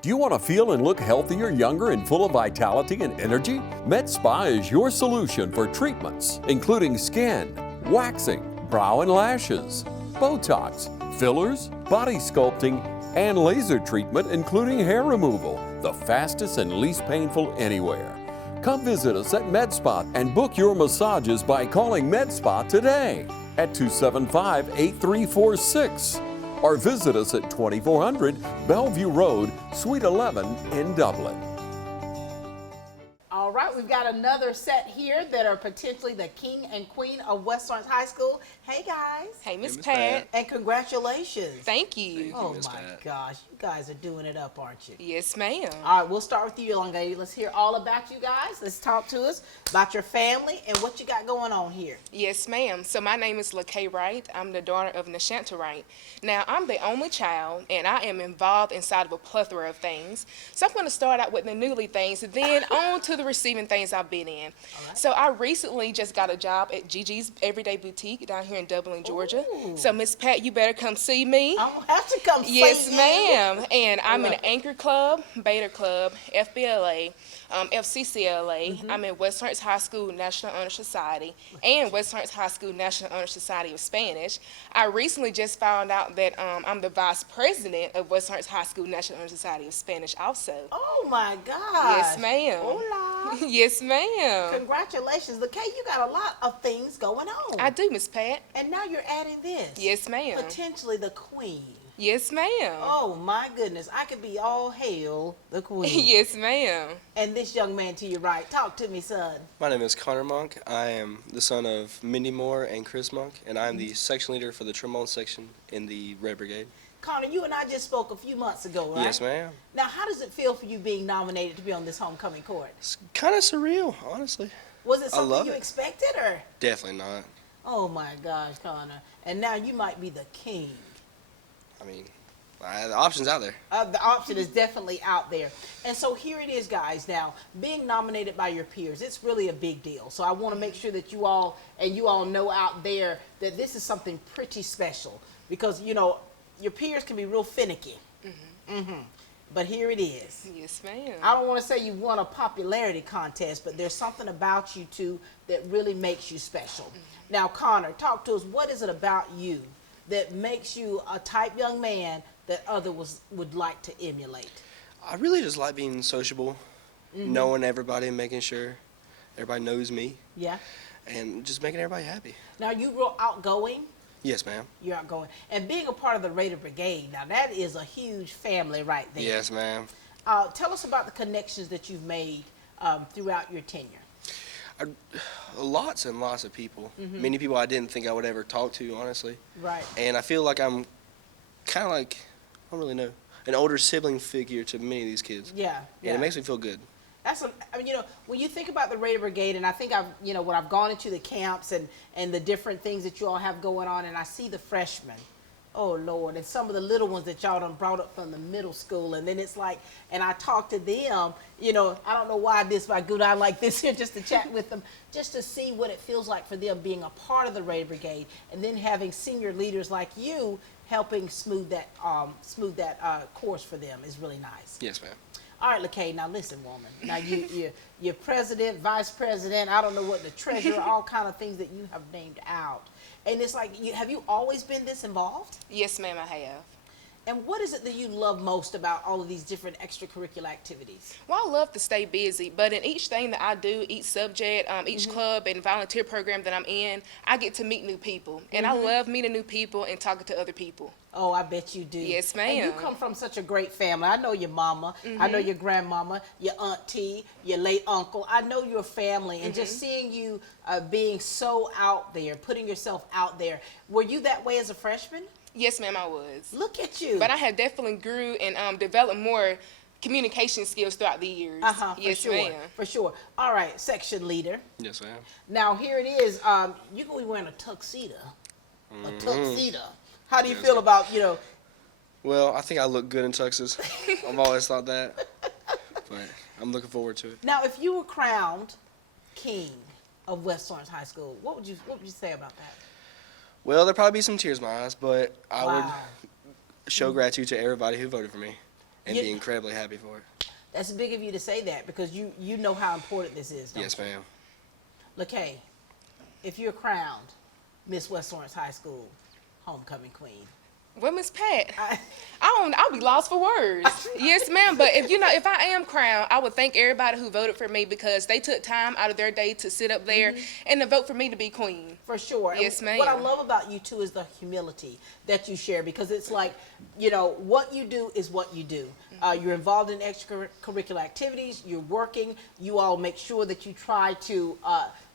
Do you want to feel and look healthier, younger, and full of vitality and energy? Med Spa is your solution for treatments, including skin, waxing, brow and lashes, Botox, fillers, body sculpting, and laser treatment, including hair removal, the fastest and least painful anywhere. Come visit us at Med Spa and book your massages by calling Med Spa today at 275-8346 or visit us at 2400 Bellevue Road, Suite 11 in Dublin. All right, we've got another set here that are potentially the king and queen of West Lawrence High School. Hey, guys. Hey, Miss Pat. And congratulations. Thank you. Oh, my gosh. You guys are doing it up, aren't you? Yes, ma'am. All right, we'll start with you, young lady. Let's hear all about you guys. Let's talk to us about your family and what you got going on here. Yes, ma'am. So my name is LaKay Wright. I'm the daughter of Nashanta Wright. Now, I'm the only child, and I am involved inside of a plethora of things. So I'm going to start out with the newly things, and then on to the receiving things I've been in. Right. So I recently just got a job at Gigi's Everyday Boutique down here in Dublin, Georgia. Ooh. So Miss Pat, you better come see me. I don't have to come see you. Yes, ma'am. And I'm in Anchor Club, Beta Club, FBLA, FCCLA. I'm in West Lawrence High School National Honor Society and West Lawrence High School National Honor Society of Spanish. I recently just found out that I'm the vice president of West Lawrence High School National Honor Society of Spanish also. Oh my gosh. Yes, ma'am. Hola. Yes, ma'am. Congratulations. Look, hey, you got a lot of things going on. I do, Miss Pat. And now you're adding this. Yes, ma'am. Potentially the queen. Yes, ma'am. Oh my goodness. I could be all hail the queen. Yes, ma'am. And this young man to your right, talk to me, son. My name is Connor Monk. I am the son of Mindy Moore and Chris Monk, and I'm the section leader for the trombone section in the Red Brigade. Connor, you and I just spoke a few months ago, right? Yes, ma'am. Now, how does it feel for you being nominated to be on this homecoming court? It's kind of surreal, honestly. Was it I something love you it. expected, or? Definitely not. Oh my gosh, Connor. And now you might be the king. I mean, the option's out there. The option is definitely out there. And so here it is, guys. Now, being nominated by your peers, it's really a big deal. So I want to make sure that you all know out there that this is something pretty special, because, you know, your peers can be real finicky. But here it is. Yes, ma'am. I don't want to say you won a popularity contest, but there's something about you two that really makes you special. Now, Connor, talk to us. What is it about you that makes you a type young man that others would like to emulate? I really just like being sociable, knowing everybody and making sure everybody knows me. Yeah. And just making everybody happy. Now, you real outgoing. Yes, ma'am. You're outgoing. And being a part of the Raider Brigade, now that is a huge family right there. Yes, ma'am. Tell us about the connections that you've made throughout your tenure. Lots and lots of people. Many people I didn't think I would ever talk to, honestly. Right. And I feel like I'm kind of like, I don't really know, an older sibling figure to many of these kids. Yeah. And it makes me feel good. I mean, you know, when you think about the Raider Brigade, and I think when I've gone into the camps and the different things that you all have going on, and I see the freshmen, oh Lord, and some of the little ones that y'all done brought up from the middle school, and then it's like, and I talk to them, you know, I don't know why I go down like this here just to chat with them, just to see what it feels like for them being a part of the Raider Brigade, and then having senior leaders like you helping smooth that course for them is really nice. Yes, ma'am. All right, LaKay, now listen, woman. Now you're president, vice president, I don't know what, the treasurer, all kind of things that you have named out. And it's like, have you always been this involved? Yes, ma'am, I have. And what is it that you love most about all of these different extracurricular activities? Well, I love to stay busy, but in each thing that I do, each subject, each club and volunteer program that I'm in, I get to meet new people. And I love meeting new people and talking to other people. Oh, I bet you do. Yes, ma'am. And you come from such a great family. I know your mama. I know your grandmama, your auntie, your late uncle. I know your family. And just seeing you being so out there, putting yourself out there. Were you that way as a freshman? Yes, ma'am, I was. Look at you. But I have definitely grew and developed more communication skills throughout the years. Yes, ma'am. For sure. All right, section leader. Yes, ma'am. Now, here it is. You're going to be wearing a tuxedo. A tuxedo. How do you feel about, you know? Well, I think I look good in tuxes. I've always thought that. But I'm looking forward to it. Now, if you were crowned king of West Lawrence High School, what would you say about that? Well, there'd probably be some tears in my eyes, but I would show gratitude to everybody who voted for me and be incredibly happy for it. That's big of you to say that, because you know how important this is, don't Yes, you? ma'am. LaKay, if you're crowned Miss West Lawrence High School homecoming queen. Well, Miss Pat, I'll be lost for words. Yes, ma'am. But if I am crowned, I would thank everybody who voted for me, because they took time out of their day to sit up there and to vote for me to be queen. For sure. Yes, ma'am. What I love about you too is the humility that you share, because it's like, you know, what you do is what you do. You're involved in extracurricular activities. You're working. You all make sure that you try to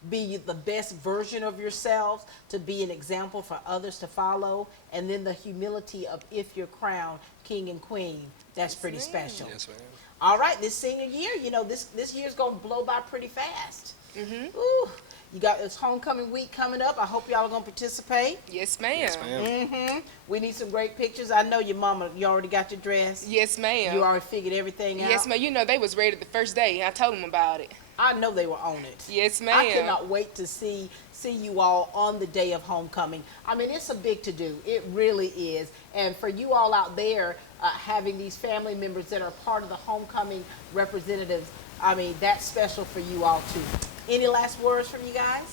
be the best version of yourselves, to be an example for others to follow, and then the humility of, if you're crowned king and queen, that's pretty special. Yes, ma'am. All right, this senior year, you know, this year's gonna blow by pretty fast. Ooh, you got this homecoming week coming up. I hope y'all are gonna participate. Yes, ma'am. Yes, ma'am. We need some great pictures. I know your mama, you already got your dress. Yes, ma'am. You already figured everything out. Yes, ma'am. You know, they was ready the first day. I told them about it. I know they were on it. Yes, ma'am. I cannot wait to see you all on the day of homecoming. I mean, it's a big to-do. It really is. And for you all out there, having these family members that are part of the homecoming representatives, I mean, that's special for you all too. Any last words from you guys?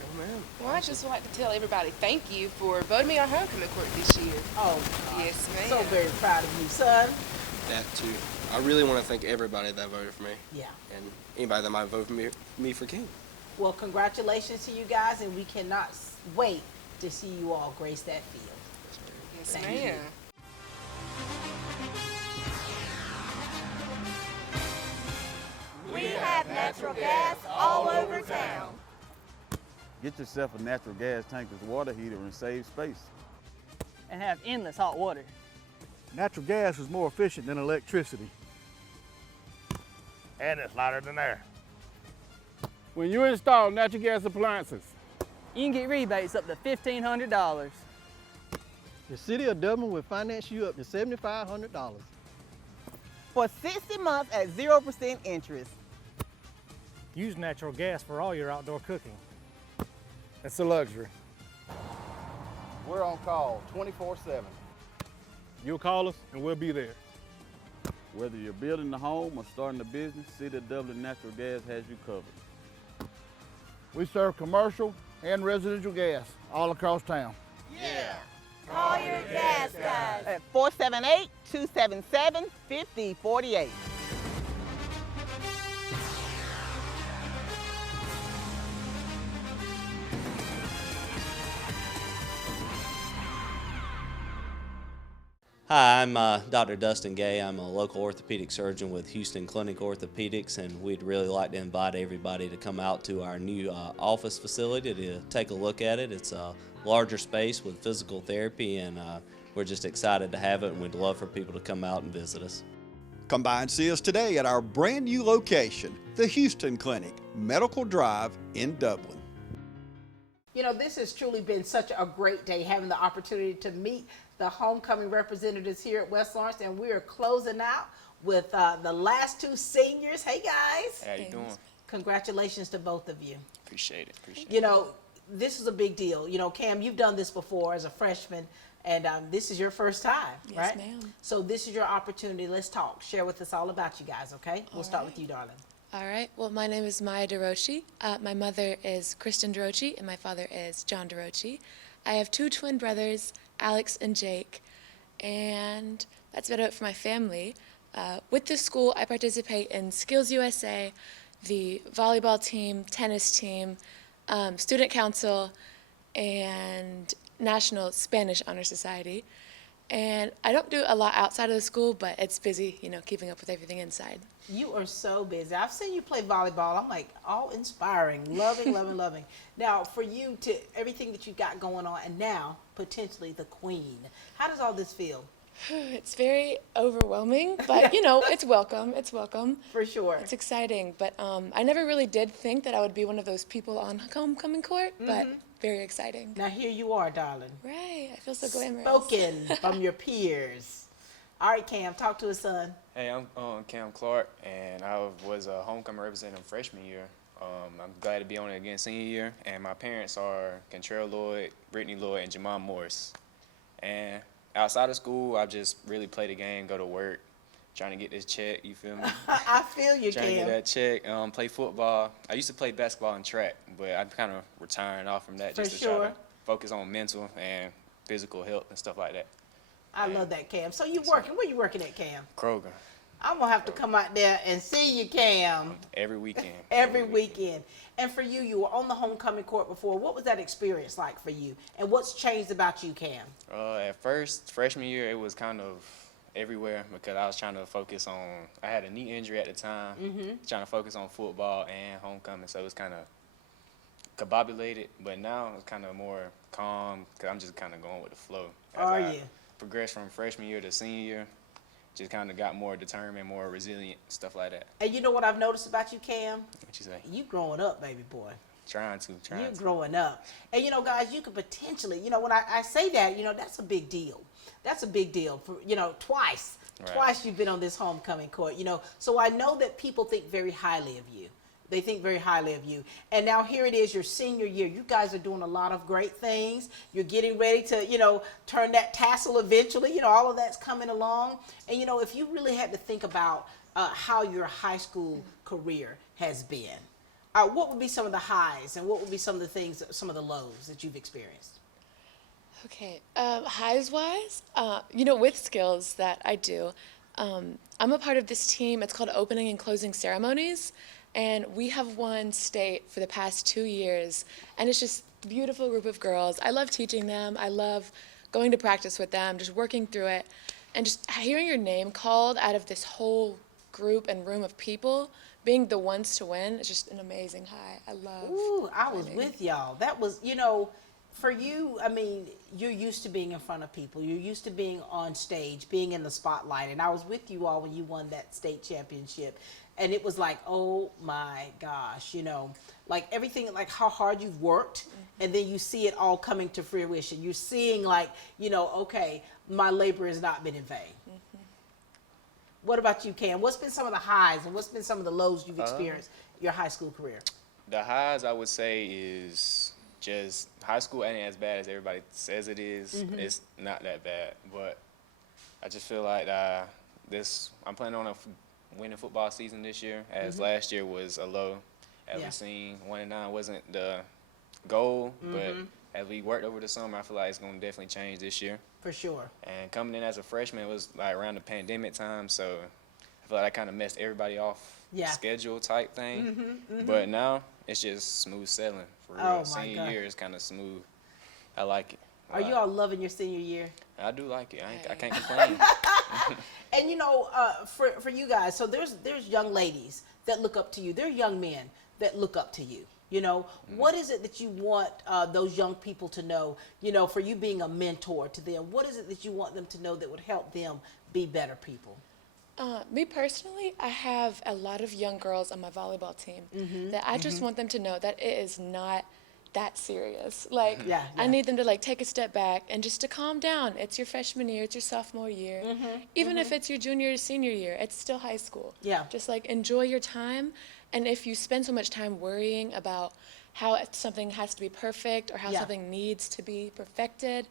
Oh, man. Well, I just like to tell everybody thank you for voting me on homecoming court this year. Oh, yes, ma'am. so very proud of you, son. That too. I really want to thank everybody that voted for me. Yeah. And anybody that might vote for me for king. Well, congratulations to you guys, and we cannot wait to see you all grace that field. Yes, Thank ma'am. you. We have natural gas all over town. Get yourself a natural gas tankless water heater and save space. And have endless hot water. Natural gas is more efficient than electricity. And it's lighter than air. When you install natural gas appliances, You can get rebates up to $1,500. The City of Dublin will finance you up to $7,500. For 60 months at 0% interest. Use natural gas for all your outdoor cooking. it's a luxury. We're on call 24/7. You'll call us and we'll be there. Whether you're building a home or starting a business, City of Dublin Natural Gas has you covered. We serve commercial and residential gas all across town. Yeah. Call your gas guys. At 478-277-5048. Hi, I'm Dr. Dustin Gay. I'm a local orthopedic surgeon with Houston Clinic Orthopedics, and we'd really like to invite everybody to come out to our new office facility to take a look at it. It's a larger space with physical therapy, and we're just excited to have it, and we'd love for people to come out and visit us. Come by and see us today at our brand new location, the Houston Clinic, Medical Drive in Dublin. You know, this has truly been such a great day, having the opportunity to meet the homecoming representatives here at West Lawrence, and we are closing out with the last two seniors. Hey guys. How you doing? Congratulations to both of you. Appreciate it. You know, this is a big deal. You know, Cam, you've done this before as a freshman, and this is your first time, Yes, right? ma'am. So this is your opportunity. Let's talk. Share with us all about you guys, okay? We'll start with you, darling. All right. Well, my name is Maya DeRochi. My mother is Kristen DeRochi, and my father is John DeRochi. I have two twin brothers, Alex and Jake, and that's about it for my family. With this school, I participate in Skills USA, the volleyball team, tennis team, student council, and National Spanish Honor Society. And I don't do a lot outside of the school, but it's busy, you know, keeping up with everything inside. You are so busy. I've seen you play volleyball. I'm like, all inspiring, loving, loving, loving. Now, for you to everything that you got going on, and now potentially the queen. How does all this feel? It's very overwhelming, but you know, it's welcome. It's welcome. For sure. It's exciting, but I never really did think that I would be one of those people on homecoming court, but very exciting. Now here you are, darling. Right, I feel so glamorous. Spoken from your peers. All right, Cam, talk to us, son. Hey, I'm Cam Clark, and I was a homecoming representative freshman year. I'm glad to be on it again senior year, and my parents are Contrell Lloyd, Brittany Lloyd, and Jamon Morris. And outside of school, I just really play the game, go to work, trying to get this check, you feel me? I feel you, Trying to Cam. get that check, play football. I used to play basketball and track, but I'm kind of retiring off from that just For to try sure. to focus on mental and physical health and stuff like that. I love that, Cam. So you working? Where you working at, Cam? Kroger, I'm gonna have to come out there and see you, Cam. every weekend. Every weekend. And for you, you were on the homecoming court before. What was that experience like for you? And what's changed about you, Cam? At first, freshman year, it was kind of everywhere because I was trying to focus on, I had a knee injury at the time, trying to focus on football and homecoming, so it was kind of combobulated, but now it's kind of more calm because I'm just kind of going with the flow. Are you? Progressed from freshman year to senior year, just kind of got more determined, more resilient, stuff like that. And you know what I've noticed about you, Cam? What you say? You growing up, baby boy. Trying to. You're growing up. And you know, guys, you could potentially, you know, when I say that, you know, that's a big deal. That's a big deal for, you know, twice. Right. Twice you've been on this homecoming court, you know. So I know that people think very highly of you. They think very highly of you. And now here it is, your senior year. You guys are doing a lot of great things. You're getting ready to, turn that tassel eventually. All of that's coming along. And, if you really had to think about how your high school career has been, what would be some of the highs and what would be some of the things, some of the lows that you've experienced? Okay, highs-wise, with skills that I do, I'm a part of this team. It's called Opening and Closing Ceremonies. And we have won state for the past 2 years, and it's just a beautiful group of girls. I love teaching them. I love going to practice with them, just working through it, and just hearing your name called out of this whole group and room of people, being the ones to win, is just an amazing high. I love Ooh, I was winning. with y'all. That was, for you, you're used to being in front of people. You're used to being on stage, being in the spotlight, and I was with you all when you won that state championship. And it was like, oh my gosh, like everything, like how hard you've worked, and then you see it all coming to fruition. You're seeing like, okay, my labor has not been in vain. What about you, Cam? What's been some of the highs and what's been some of the lows you've experienced your high school career? The highs, I would say, is just high school ain't as bad as everybody says it is. It's not that bad, but I just feel like I'm planning on winning football season this year, as last year was a low. As we seen, 1-9 wasn't the goal, but as we worked over the summer, I feel like it's going to definitely change this year. For sure. And coming in as a freshman, it was like around the pandemic time, so I feel like I kind of messed everybody off schedule type thing. But now it's just smooth sailing for real. Oh, my Senior God. year is kind of smooth. I like it. Are you all loving your senior year? I do like it. I can't complain. And for you guys, so there's young ladies that look up to you. There are young men that look up to you. What is it that you want those young people to know, for you being a mentor to them? What is it that you want them to know that would help them be better people? Me personally, I have a lot of young girls on my volleyball team that I just want them to know that it is not that serious. Like, I need them to take a step back and just to calm down. It's your freshman year, it's your sophomore year. Even if it's your junior or senior year, it's still high school. Just enjoy your time. And if you spend so much time worrying about how something has to be perfect or how something needs to be perfected,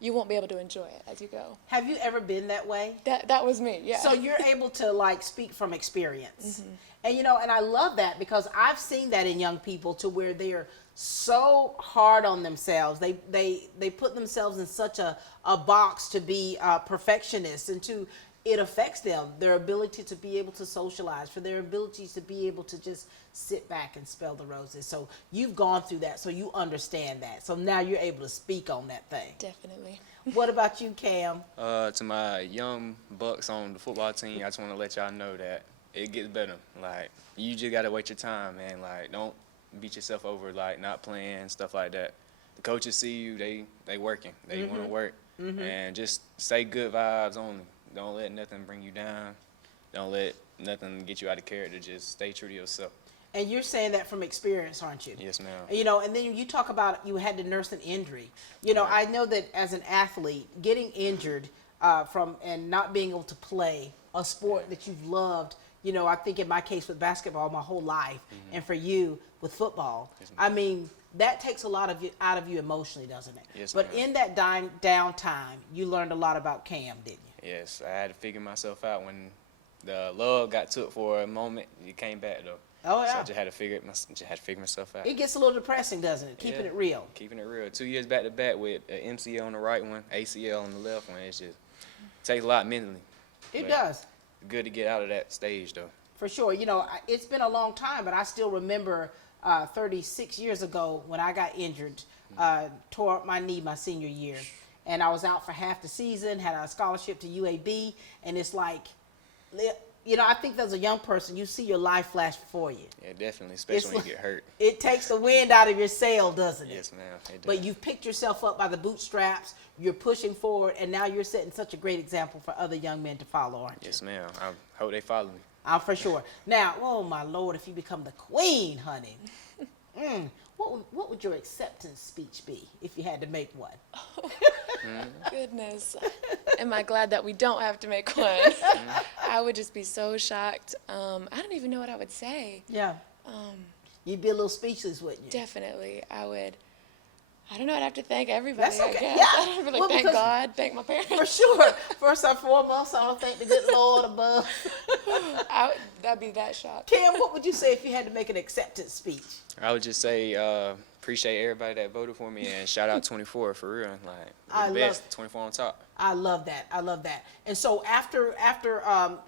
you won't be able to enjoy it as you go. Have you ever been that way? That was me, yeah. So you're able to speak from experience. And and I love that because I've seen that in young people to where they're so hard on themselves. They put themselves in such a box to be perfectionists, and it affects them, their ability to be able to socialize, for their ability to be able to just sit back and smell the roses. So you've gone through that, so you understand that. So now you're able to speak on that thing. Definitely. What about you, Cam? To my young bucks on the football team, I just want to let y'all know that it gets better. You just got to wait your time, man. Don't beat yourself over, not playing, stuff like that. The coaches see you, they working. They want to work. And just say good vibes only. Don't let nothing bring you down. Don't let nothing get you out of character. Just stay true to yourself. And you're saying that from experience, aren't you? Yes, ma'am. And then you talk about you had to nurse an injury. I know that as an athlete, getting injured and not being able to play a sport that you've loved, I think in my case with basketball my whole life, and for you with football, that takes a lot out of you emotionally, doesn't it? Yes, but ma'am. in that downtime, you learned a lot about Cam, didn't you? Yes, I had to figure myself out when the love got took for a moment. It came back though. Oh yeah. So I just had to figure myself out. It gets a little depressing, doesn't it? Keeping it real. Keeping it real. 2 years back to back with an MCL on the right one, ACL on the left one. It takes a lot mentally. It does. Good to get out of that stage though. For sure. It's been a long time, but I still remember 36 years ago when I got injured, tore up my knee my senior year. And I was out for half the season, had a scholarship to UAB, and it's like, I think as a young person, you see your life flash before you. Yeah, definitely, especially when you get hurt. It takes the wind out of your sail, doesn't it? Yes, ma'am. It does. But you've picked yourself up by the bootstraps, you're pushing forward, and now you're setting such a great example for other young men to follow, aren't you? Yes, ma'am. I hope they follow me. For sure. Now, oh my Lord, if you become the queen, honey, what would your acceptance speech be if you had to make one? Goodness. Am I glad that we don't have to make one? I would just be so shocked. I don't even know what I would say. Yeah. You'd be a little speechless, wouldn't you? Definitely. I don't know, I'd have to thank everybody. That's okay. I guess. Yeah. I don't really Well, thank because- God, thank my parents. For sure. First and foremost, I don't thank the good Lord above. That'd be that shocked. Cam, what would you say if you had to make an acceptance speech? I would just say appreciate everybody that voted for me and shout out 24 for real. Like the best, 24 on top. I love that. I love that. And so after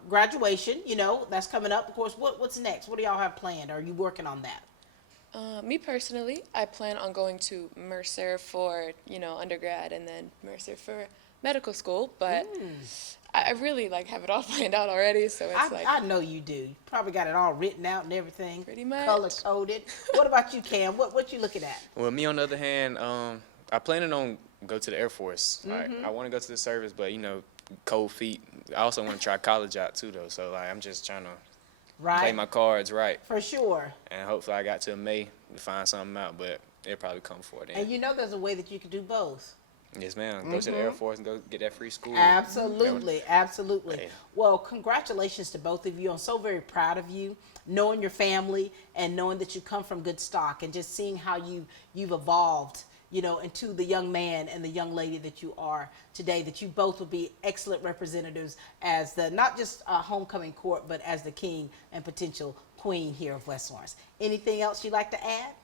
graduation, you know, that's coming up. Of course, what's next? What do y'all have planned? Are you working on that? Me personally, I plan on going to Mercer for, undergrad and then Mercer for medical school, but I really have it all planned out already, so it's I know you do. You probably got it all written out and everything. Pretty much. Color coded. What about you, Cam? What you looking at? Well, me on the other hand, I planning on go to the Air Force. Like, I want to go to the service, but cold feet. I also want to try college out too, though. So I'm just trying to play my cards right. For sure. And hopefully I got till May to find something out, but it'll probably come for it. And there's a way that you can do both. Yes, ma'am. Go to the Air Force and go get that free school. Absolutely, absolutely. Hey. Well, congratulations to both of you. I'm so very proud of you, knowing your family and knowing that you come from good stock and just seeing how you've evolved, into the young man and the young lady that you are today, that you both will be excellent representatives as the, not just homecoming court, but as the king and potential queen here of West Lawrence. Anything else you'd like to add?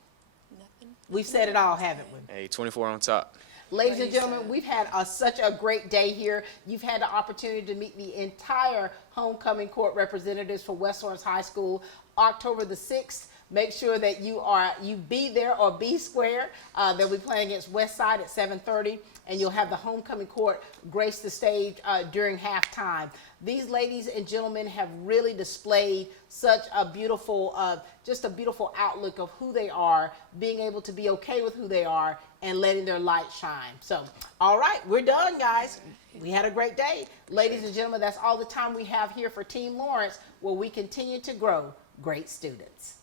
Nothing. We've said it all, haven't we? Hey, 24 on top. Ladies and gentlemen, we've had such a great day here. You've had the opportunity to meet the entire homecoming court representatives for West Lawrence High School, October the 6th. Make sure that you be there or be square. They'll be playing against West Side at 7:30, and you'll have the homecoming court grace the stage during halftime. These ladies and gentlemen have really displayed such a beautiful, just a beautiful outlook of who they are, being able to be okay with who they are, and letting their light shine. So, all right, we're done, guys. We had a great day. Ladies and gentlemen, that's all the time we have here for Team Lawrence, where we continue to grow great students.